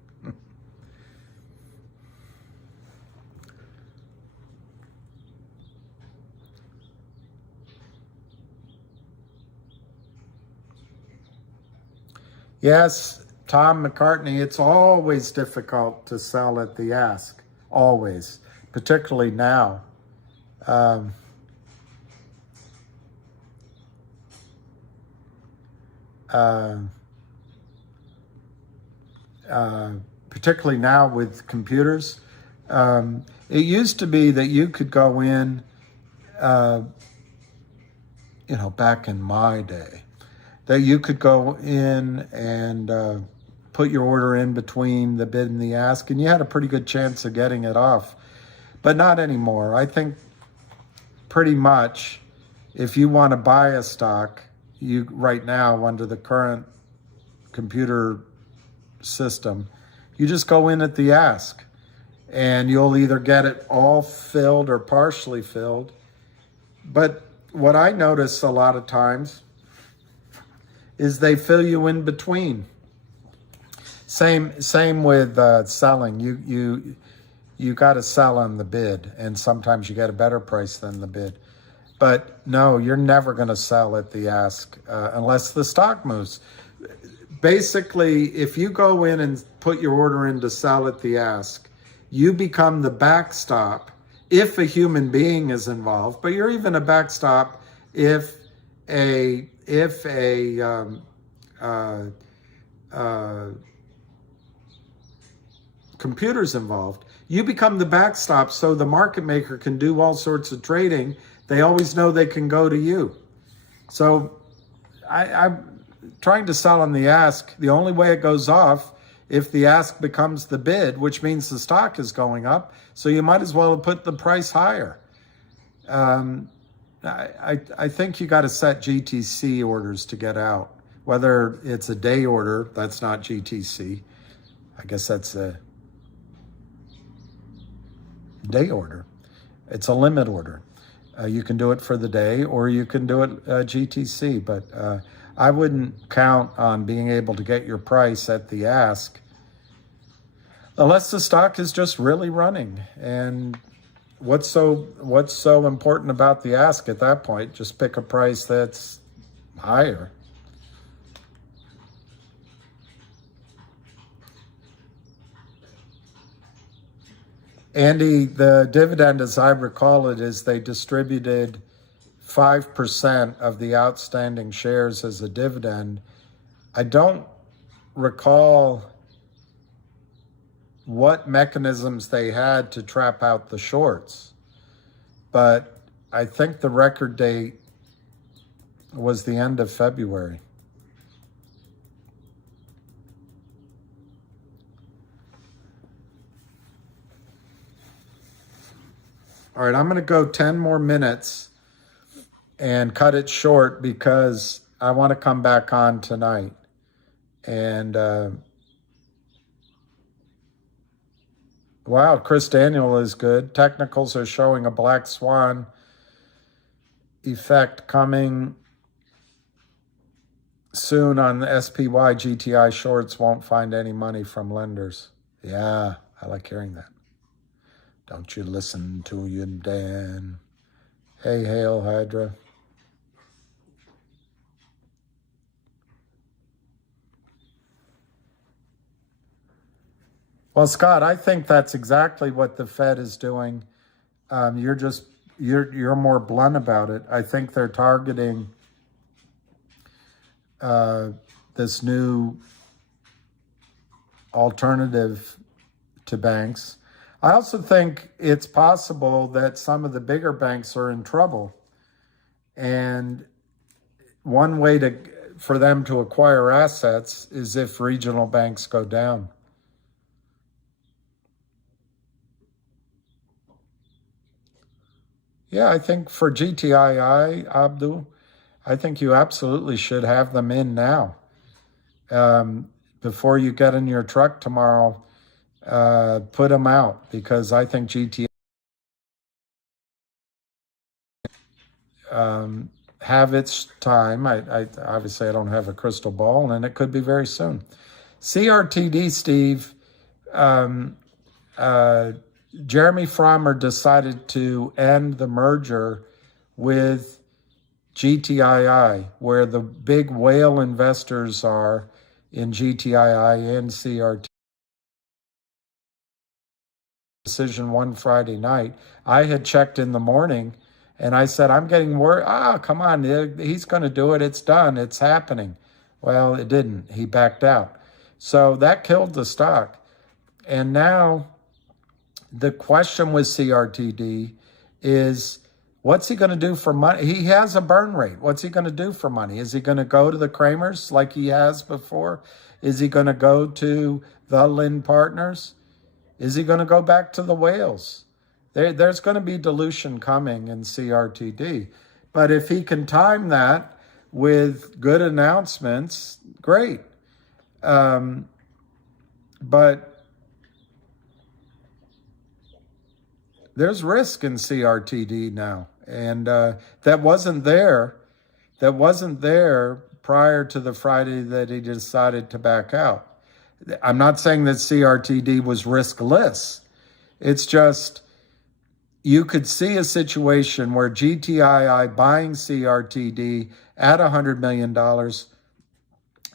Yes, Tom McCartney, it's always difficult to sell at the ask, always, particularly now. Particularly now with computers. It used to be that you could go in back in my day, that you could go in and put your order in between the bid and the ask, and you had a pretty good chance of getting it off. But not anymore. I think pretty much if you want to buy a stock, you right now under the current computer system, you just go in at the ask, and you'll either get it all filled or partially filled. But what I notice a lot of times is they fill you in between. Same with selling. You got to sell on the bid, and sometimes you get a better price than the bid. But no, you're never going to sell at the ask unless the stock moves. Basically, if you go in and put your order in to sell at the ask, you become the backstop if a human being is involved. But you're even a backstop if a computer's involved. You become the backstop so the market maker can do all sorts of trading. They always know they can go to you. So I'm trying to sell on the ask. The only way it goes off if the ask becomes the bid, which means the stock is going up. So you might as well put the price higher. I think you got to set GTC orders to get out. Whether it's a day order, that's not GTC. I guess that's a day order. It's a limit order. You can do it for the day, or you can do it GTC, but I wouldn't count on being able to get your price at the ask unless the stock is just really running. And what's so important about the ask at that point? Just pick a price that's higher. Andy, the dividend, as I recall it, is they distributed 5% of the outstanding shares as a dividend. I don't recall what mechanisms they had to trap out the shorts, but I think the record date was the end of February. All right, I'm going to go 10 more minutes and cut it short because I want to come back on tonight. And wow, Chris Daniel is good. Technicals are showing a black swan effect coming soon on the SPY. GTI shorts won't find any money from lenders. Yeah, I like hearing that. Don't you listen to you, Dan. Hey, Hail Hydra. Well, Scott, I think that's exactly what the Fed is doing. You're more blunt about it. I think they're targeting this new alternative to banks. I also think it's possible that some of the bigger banks are in trouble. And one way for them to acquire assets is if regional banks go down. Yeah, I think for GTII, Abdul, I think you absolutely should have them in now. Before you get in your truck tomorrow, put them out, because I think GTI have its time. I obviously I don't have a crystal ball, and it could be very soon. CRTD, Steve, Jeremy Frommer decided to end the merger with GTII, where the big whale investors are in GTII and CRT. Decision one Friday night. I had checked in the morning, and I said, I'm getting worried. Come on, he's going to do it. It's done. It's happening. Well, it didn't. He backed out. So that killed the stock. And now the question with CRTD is, What's he going to do for money? He has a burn rate. What's he going to do for money? Is he going to go to the Kramers like he has before? Is he going to go to the Lynn Partners? Is he going to go back to the whales? There's going to be dilution coming in CRTD. But if he can time that with good announcements, great. But there's risk in CRTD now, and that wasn't there. That wasn't there prior to the Friday that he decided to back out. I'm not saying that CRTD was riskless. It's just you could see a situation where GTII buying CRTD at $100 million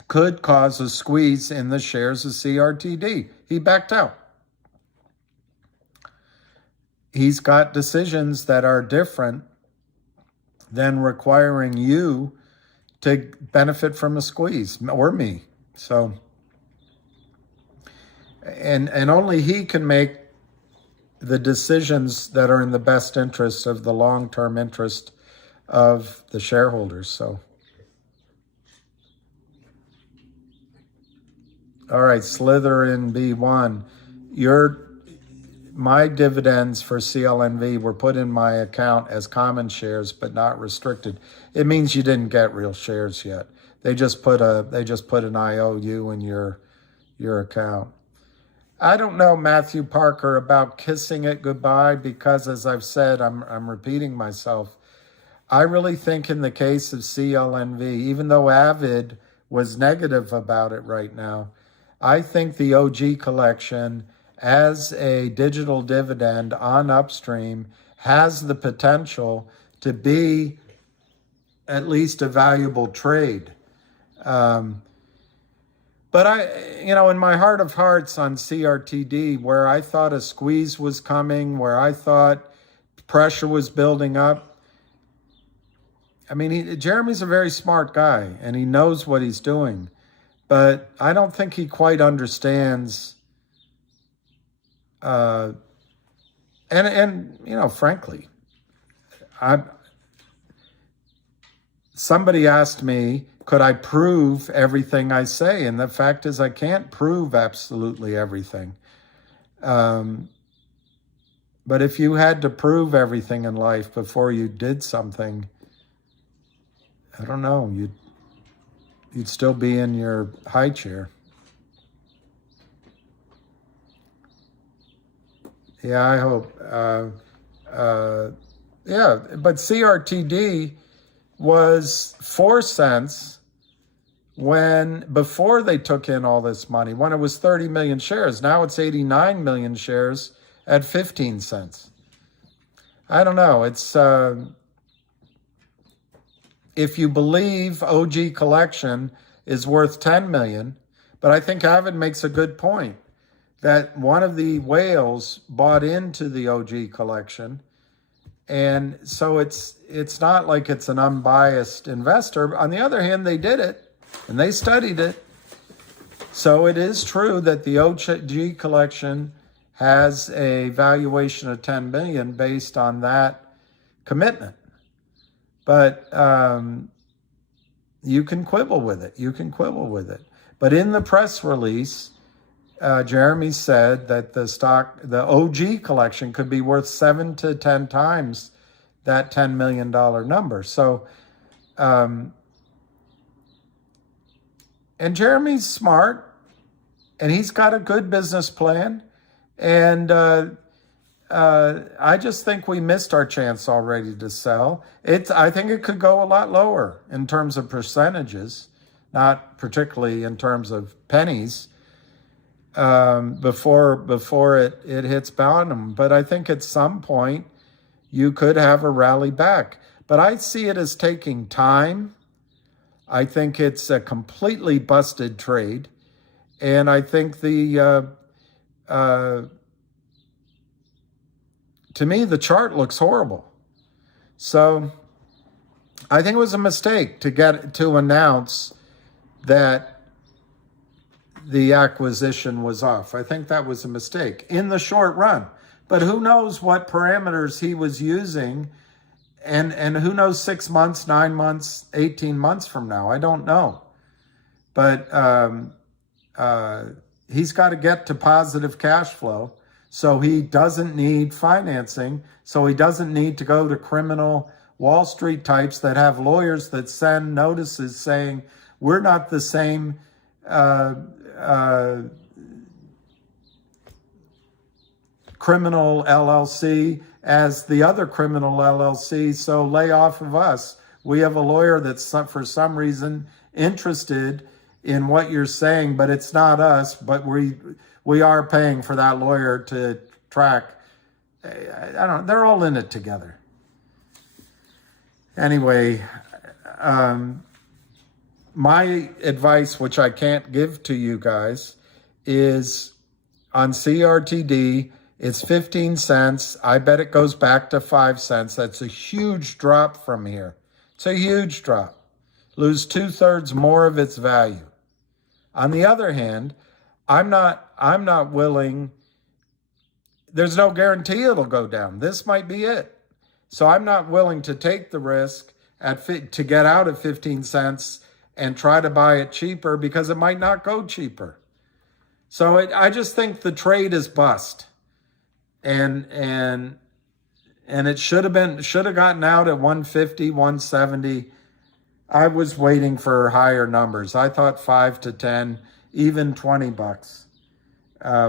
could cause a squeeze in the shares of CRTD. He backed out. He's got decisions that are different than requiring you to benefit from a squeeze, or me. So, and only he can make the decisions that are in the best interest of the long-term interest of the shareholders. So, all right, Slytherin B1, my dividends for CLNV were put in my account as common shares, but not restricted. It means you didn't get real shares yet. They just put an IOU in your account. I don't know, Matthew Parker, about kissing it goodbye, because as I've said, I'm repeating myself. I really think in the case of CLNV, even though Avid was negative about it right now, I think the OG collection as a digital dividend on Upstream has the potential to be at least a valuable trade. But in my heart of hearts on CRTD, where I thought a squeeze was coming, where I thought pressure was building up, I mean, Jeremy's a very smart guy and he knows what he's doing, but I don't think he quite understands. Frankly, somebody asked me, could I prove everything I say? And the fact is I can't prove absolutely everything. But if you had to prove everything in life before you did something, I don't know, you'd still be in your high chair. Yeah, I hope. But CRTD was 4 cents before they took in all this money, when it was 30 million shares. Now it's 89 million shares at 15 cents. I don't know. It's if you believe OG collection is worth 10 million, but I think Avid makes a good point that one of the whales bought into the OG collection. And so it's not like it's an unbiased investor. On the other hand, they did it and they studied it. So it is true that the OG collection has a valuation of 10 million based on that commitment. But you can quibble with it. But in the press release, Jeremy said that the OG collection could be worth 7 to 10 times that $10 million number. So, and Jeremy's smart, and he's got a good business plan. And I just think we missed our chance already to sell. I think it could go a lot lower in terms of percentages, not particularly in terms of pennies. Before it hits bottom. But I think at some point you could have a rally back. But I see it as taking time. I think it's a completely busted trade. And I think to me, the chart looks horrible. So I think it was a mistake to announce that the acquisition was off. I think that was a mistake in the short run. But who knows what parameters he was using and who knows, 6 months, 9 months, 18 months from now, I don't know. But he's got to get to positive cash flow. So he doesn't need financing. So he doesn't need to go to criminal Wall Street types that have lawyers that send notices saying, we're not the same criminal LLC as the other criminal LLC, so lay off of us. We have a lawyer that's for some reason interested in what you're saying, but it's not us, but we are paying for that lawyer to track. I don't know, they're all in it together. Anyway, my advice, which I can't give to you guys, is on CRTD, it's 15 cents. I bet it goes back to 5 cents. That's a huge drop from here. It's a huge drop. Lose 2/3 more of its value. On the other hand, I'm not willing. There's no guarantee it'll go down. This might be it. So I'm not willing to take the risk to get out at 15 cents and try to buy it cheaper, because it might not go cheaper. So I just think the trade is bust. And it should have gotten out at 150, 170. I was waiting for higher numbers. I thought 5 to 10, even $20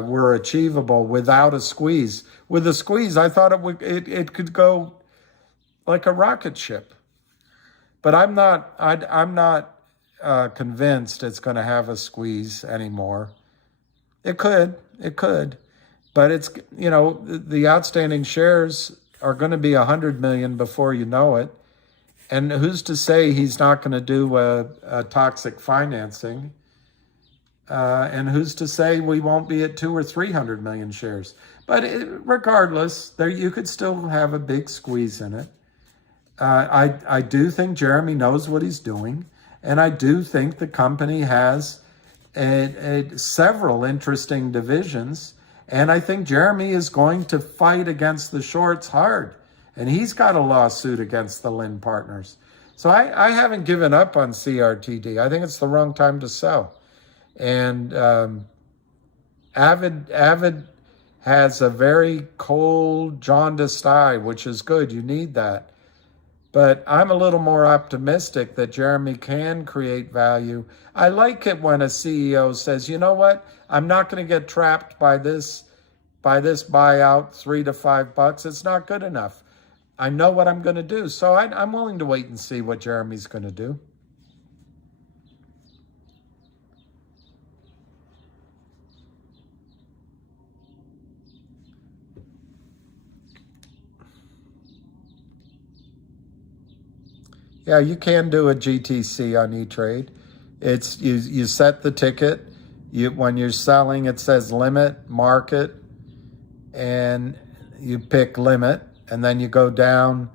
were achievable without a squeeze. With a squeeze, I thought it could go like a rocket ship. But I'm not convinced it's going to have a squeeze anymore. It could. But it's, the outstanding shares are going to be 100 million before you know it. And who's to say he's not going to do a toxic financing? And who's to say we won't be at 200 or 300 million shares? But regardless, you could still have a big squeeze in it. I do think Jeremy knows what he's doing. And I do think the company has several interesting divisions. And I think Jeremy is going to fight against the shorts hard. And he's got a lawsuit against the Lynn partners. So I haven't given up on CRTD. I think it's the wrong time to sell. And Avid has a very cold, jaundiced eye, which is good. You need that. But I'm a little more optimistic that Jeremy can create value. I like it when a CEO says, you know what? I'm not going to get trapped by this buyout, $3 to $5. It's not good enough. I know what I'm going to do. So I'm willing to wait and see what Jeremy's going to do. Yeah, you can do a GTC on E-Trade. It's you set the ticket. When you're selling, it says limit, market, and you pick limit, and then you go down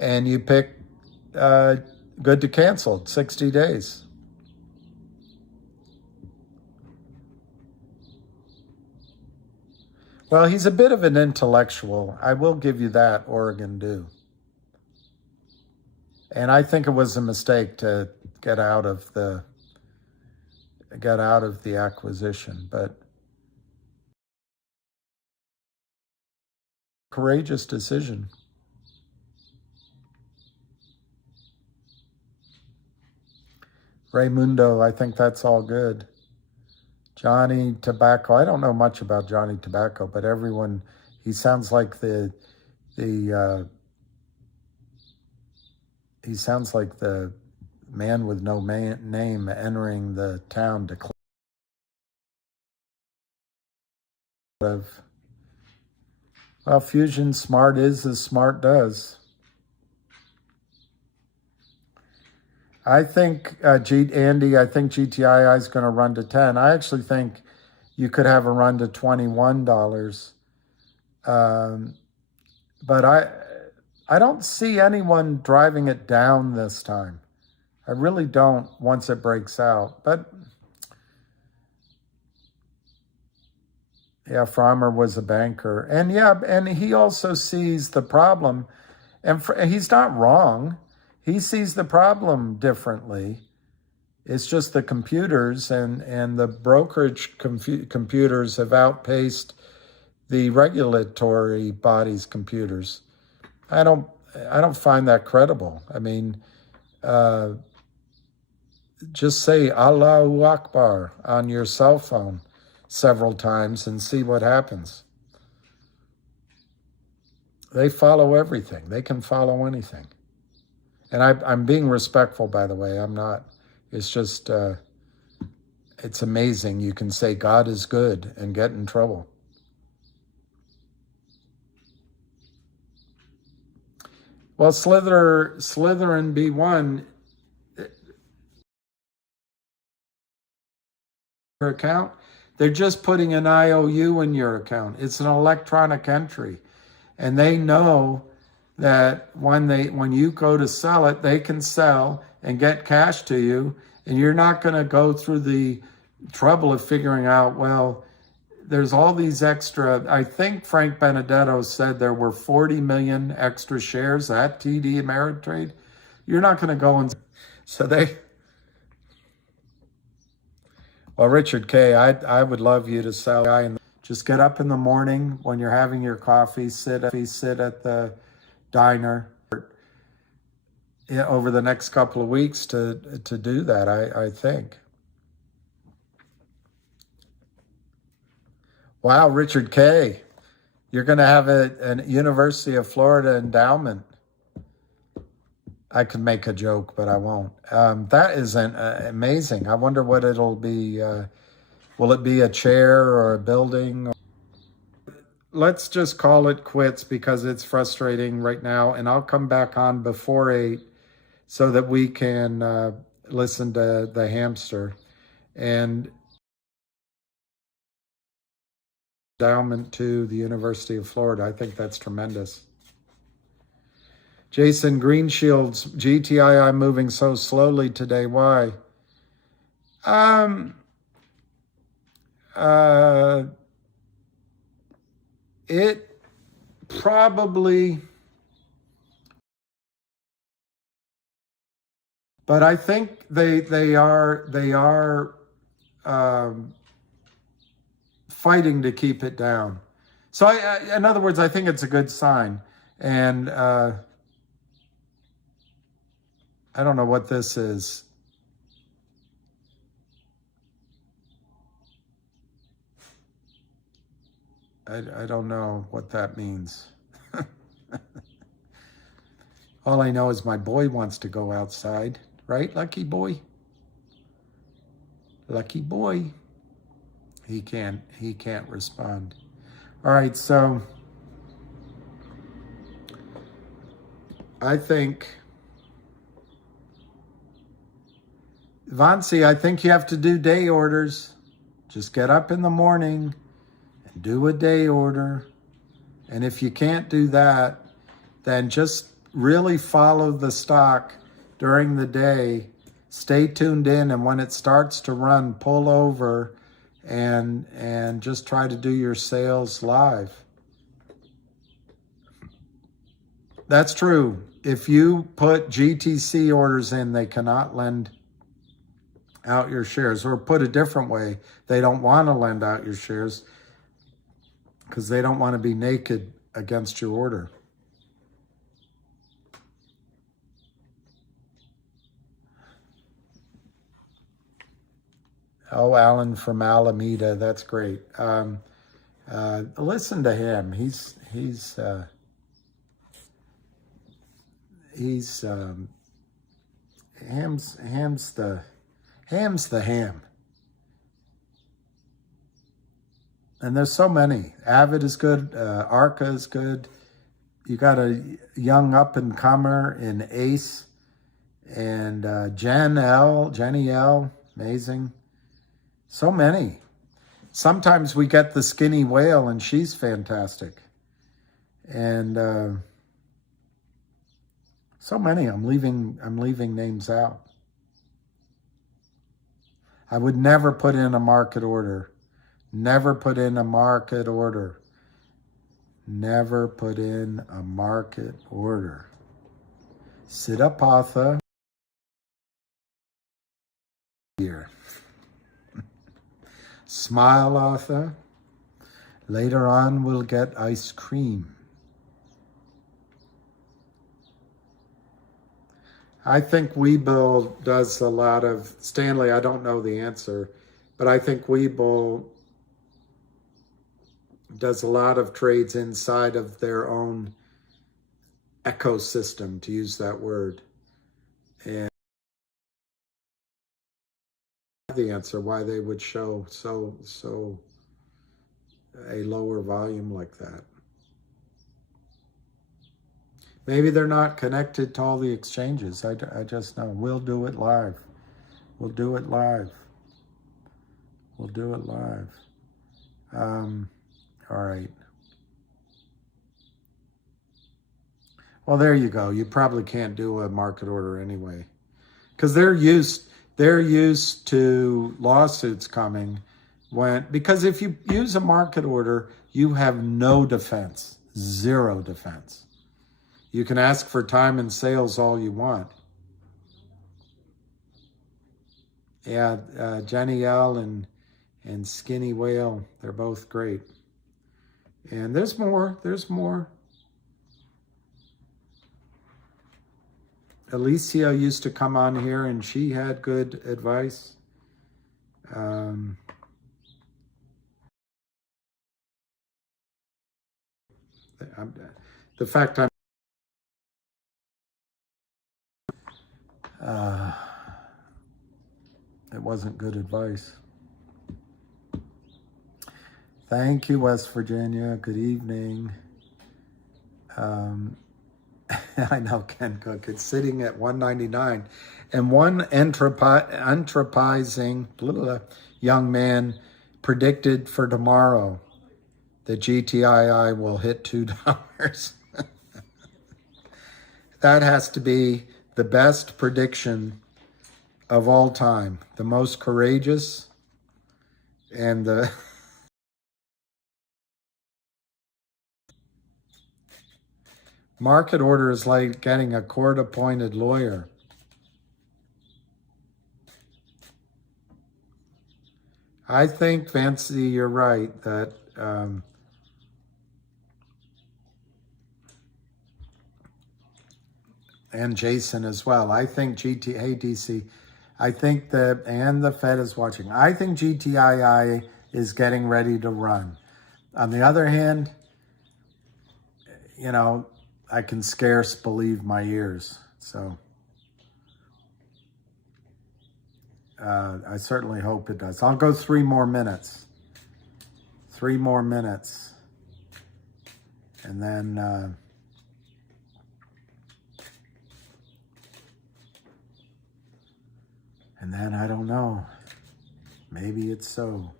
and you pick good to cancel, 60 days. Well, he's a bit of an intellectual. I will give you that, Oregon do. And I think it was a mistake to get out of the acquisition, but courageous decision. Raymundo, I think that's all good. Johnny Tobacco, I don't know much about Johnny Tobacco, but he sounds like the man with no name entering the town to well, Fusion Smart is as smart does. I think, Andy, I think GTII is going to run to 10. I actually think you could have a run to $21. But I don't see anyone driving it down this time. I really don't once it breaks out. But yeah, Frommer was a banker. And yeah, and he also sees the problem. And he's not wrong. He sees the problem differently. It's just the computers and the brokerage computers have outpaced the regulatory body's computers. I don't find that credible. I mean, just say Allahu Akbar on your cell phone several times and see what happens. They follow everything. They can follow anything. And I'm being respectful, by the way. I'm not. It's just, it's amazing. You can say God is good and get in trouble. Well, Slytherin B1, your account, they're just putting an IOU in your account. It's an electronic entry. And they know that when you go to sell it, they can sell and get cash to you, and you're not going to go through the trouble of figuring out, well, there's all these extra. I think Frank Benedetto said there were 40 million extra shares at TD Ameritrade. You're not going to go and well, Richard K., I would love you to sell. Just get up in the morning when you're having your coffee, sit at the diner over the next couple of weeks to do that, I think. Wow, Richard K., you're going to have a University of Florida endowment. I could make a joke, but I won't. That is amazing. I wonder what it'll be. Will it be a chair or a building? Let's just call it quits because it's frustrating right now. And I'll come back on before 8 so that we can listen to the hamster. And endowment to the University of Florida. I think that's tremendous. Jason Greenshield's GTII moving so slowly today. Why? It probably, but I think they are fighting to keep it down. So in other words, I think it's a good sign. And I don't know what this is. I don't know what that means. All I know is my boy wants to go outside, right, Lucky boy? Lucky boy. He can't respond. All right, so I think Vansi, I think you have to do day orders. Just get up in the morning and do a day order. And if you can't do that, then just really follow the stock during the day. Stay tuned in, and when it starts to run, pull over and just try to do your sales live. That's true. If you put GTC orders in, they cannot lend out your shares. Or put a different way, they don't want to lend out your shares because they don't want to be naked against your order. Oh, Alan from Alameda, that's great. Listen to him. He's ham's the ham. And there's so many. Avid is good. Arca is good. You got a young up-and-comer in Ace. And Jenny L, amazing. So many. Sometimes we get the skinny whale, and she's fantastic. And so many. I'm leaving names out. I would never put in a market order. Never put in a market order. Never put in a market order. Sit up, Arthur. Here. Smile, Arthur. Later on, we'll get ice cream. I think Webull does a lot of, Stanley, I don't know the answer, but I think Webull does a lot of trades inside of their own ecosystem, to use that word. And the answer why they would show so a lower volume like that. Maybe they're not connected to all the exchanges. I just know. We'll do it live. We'll do it live. We'll do it live. All right. Well, there you go. You probably can't do a market order anyway, because they're used to lawsuits coming because if you use a market order, you have no defense, zero defense. You can ask for time and sales all you want. Yeah, Jenny L and Skinny Whale, they're both great. And there's more. Alicia used to come on here and she had good advice. The fact I'm it wasn't good advice. Thank you, West Virginia. Good evening. I know Ken Cook. It's sitting at 199. And one enterprising young man predicted for tomorrow that GTII will hit $2. That has to be the best prediction of all time. The most courageous and the... Market order is like getting a court-appointed lawyer. I think, Fancy, you're right that and Jason as well. I think hey DC, I think and the Fed is watching. I think GTII is getting ready to run. On the other hand, you know, I can scarce believe my ears. So I certainly hope it does. I'll go 3 more minutes. 3 more minutes. And then I don't know. Maybe it's so.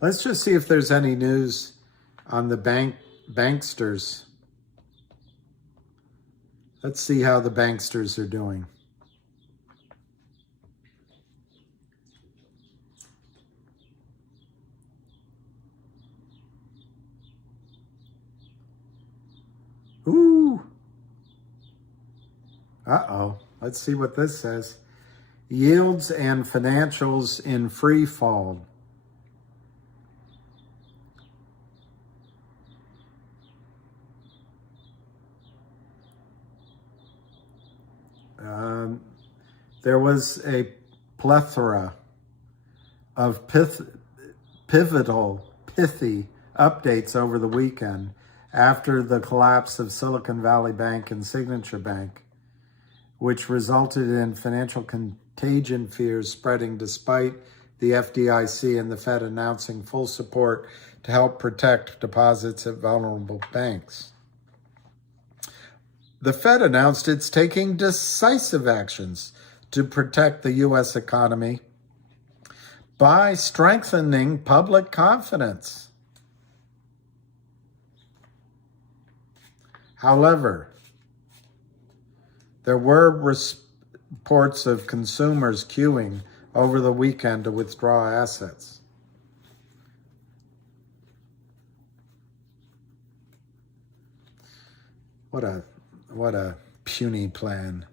Let's just see if there's any news on the banksters. Let's see how the banksters are doing. Ooh. Uh-oh. Let's see what this says. Yields and financials in free fall. There was a plethora of pithy updates over the weekend after the collapse of Silicon Valley Bank and Signature Bank, which resulted in financial contagion fears spreading despite the FDIC and the Fed announcing full support to help protect deposits at vulnerable banks. The Fed announced it's taking decisive actions to protect the U.S. economy by strengthening public confidence. However, there were reports of consumers queuing over the weekend to withdraw assets. What a puny plan.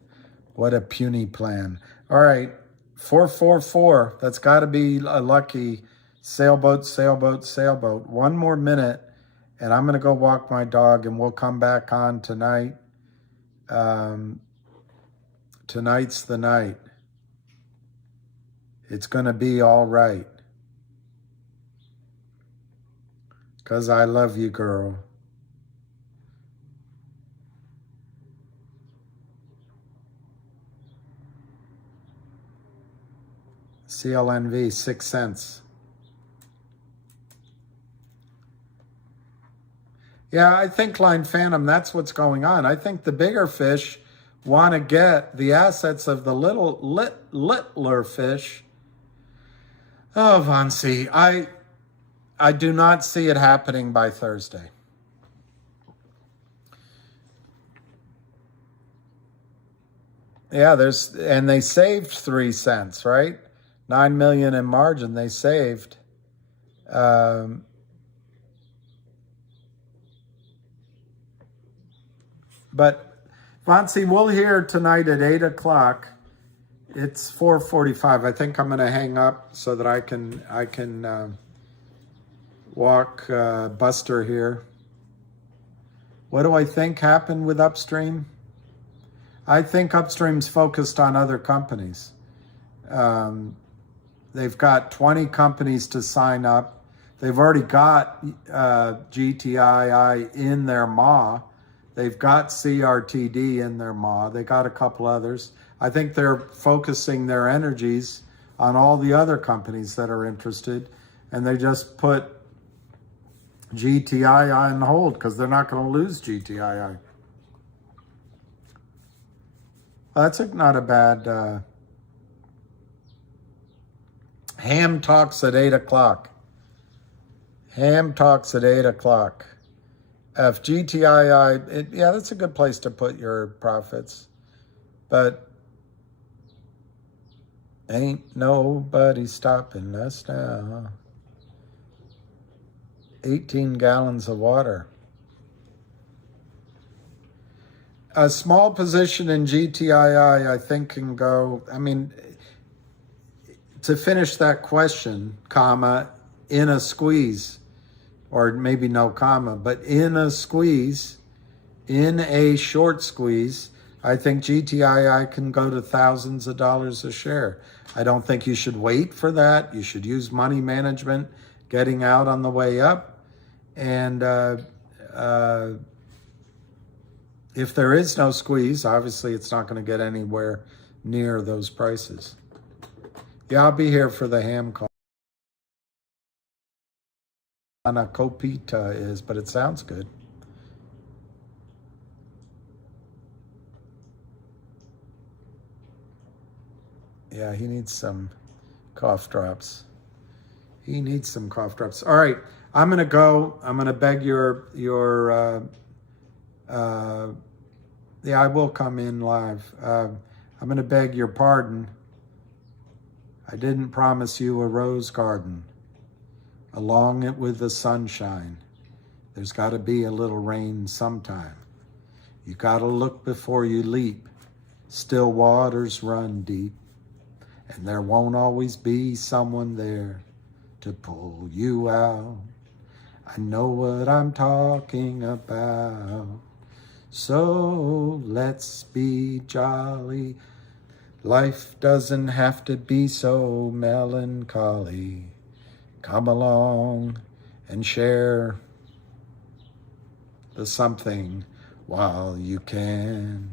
What a puny plan. All right, 444. That's got to be a lucky sailboat, sailboat, sailboat. One more minute, and I'm going to go walk my dog, and we'll come back on tonight. Tonight's the night. It's going to be all right. 'Cause I love you, girl. CLNV, 6 cents. Yeah, I think Line Phantom, that's what's going on. I think the bigger fish want to get the assets of the littler fish. Oh, Vansi, I do not see it happening by Thursday. Yeah, and they saved 3 cents, right? 9 million in margin they saved. But Vansi, we'll hear tonight at 8 o'clock. It's 4:45. I think I'm going to hang up so that I can walk Buster here. What do I think happened with Upstream? I think Upstream's focused on other companies. They've got 20 companies to sign up. They've already got GTII in their maw. They've got CRTD in their maw. They got a couple others. I think they're focusing their energies on all the other companies that are interested, and they just put GTII on hold because they're not going to lose GTII. That's not a bad... Ham talks at 8 o'clock. Ham talks at 8 o'clock. If GTII, yeah, that's a good place to put your profits. But ain't nobody stopping us now. 18 gallons of water. A small position in GTII, I think, can go, I mean, to finish that question, comma, in a squeeze, or maybe no comma, but in a squeeze, in a short squeeze, I think GTII can go to thousands of dollars a share. I don't think you should wait for that. You should use money management, getting out on the way up. And if there is no squeeze, obviously it's not going to get anywhere near those prices. Yeah, I'll be here for the ham call. Anacopita is, but it sounds good. Yeah, he needs some cough drops. He needs some cough drops. All right, I'm gonna go. I'm gonna beg your yeah, I will come in live. I'm gonna beg your pardon. I didn't promise you a rose garden. Along it with the sunshine, there's got to be a little rain sometime. You got to look before you leap. Still waters run deep, and there won't always be someone there to pull you out. I know what I'm talking about. So let's be jolly. Life doesn't have to be so melancholy. Come along and share the something while you can.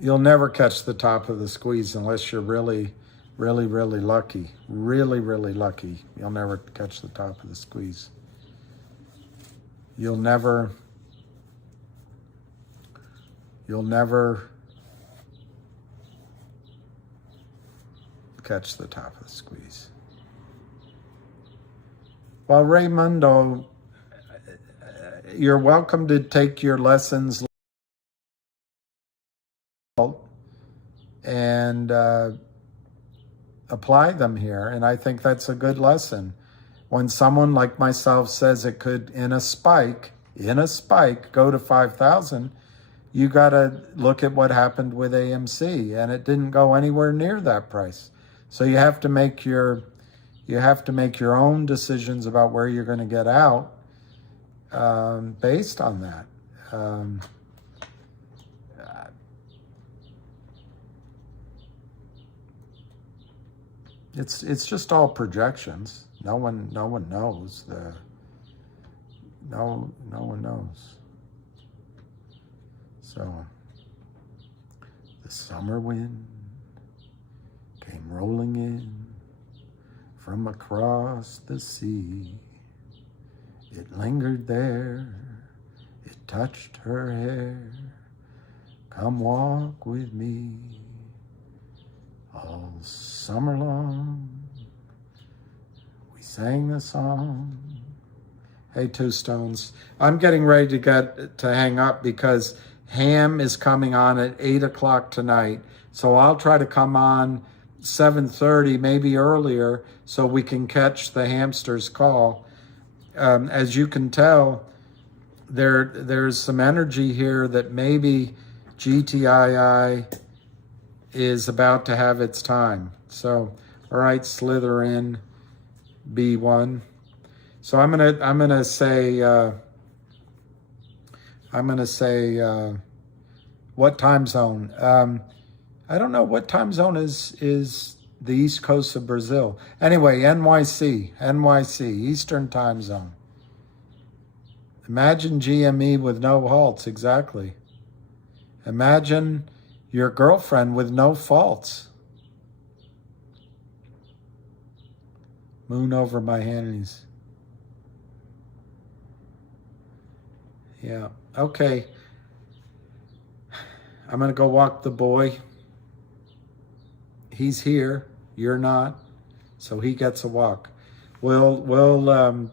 You'll never catch the top of the squeeze unless you're really, really, really lucky. Really, really lucky. You'll never catch the top of the squeeze. You'll never catch the top of the squeeze. Well, Raymundo, you're welcome to take your lessons and apply them here. And I think that's a good lesson. When someone like myself says it could, in a spike, in a spike go to 5,000, you got to look at what happened with AMC, and it didn't go anywhere near that price. So you have to make your own decisions about where you're going to get out based on that. It's just all projections. No one knows no one knows. So the summer wind came rolling in from across the sea. It lingered there, it touched her hair. Come walk with me all summer long. We sang the song. Hey, Two Stones, I'm getting ready to hang up because Ham is coming on at 8 o'clock tonight. So I'll try to come on 7:30, maybe earlier, so we can catch the hamster's call. As you can tell, there's some energy here that maybe GTII is about to have its time. So, all right, slither in, B1. So I'm gonna say what time zone? I don't know what time zone is the East Coast of Brazil. Anyway, NYC, Eastern Time Zone. Imagine GME with no halts, exactly. Imagine your girlfriend with no faults. Moon over my handies. Yeah, okay. I'm gonna go walk the boy. He's here, you're not, so he gets a walk. We'll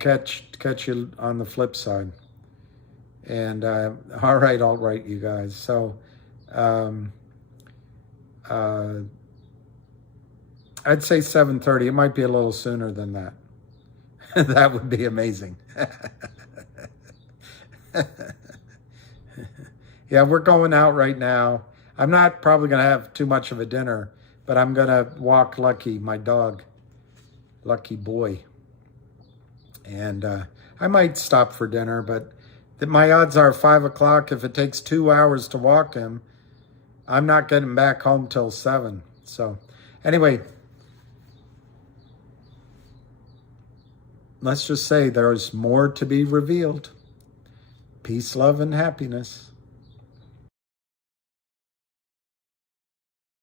catch you on the flip side. And all right, you guys. So I'd say 7:30. It might be a little sooner than that. That would be amazing. Yeah, we're going out right now. I'm not probably going to have too much of a dinner, but I'm going to walk Lucky, my dog, Lucky boy. And I might stop for dinner, but my odds are 5 o'clock. If it takes 2 hours to walk him, I'm not getting back home till 7. So anyway, let's just say there's more to be revealed. Peace, love, and happiness.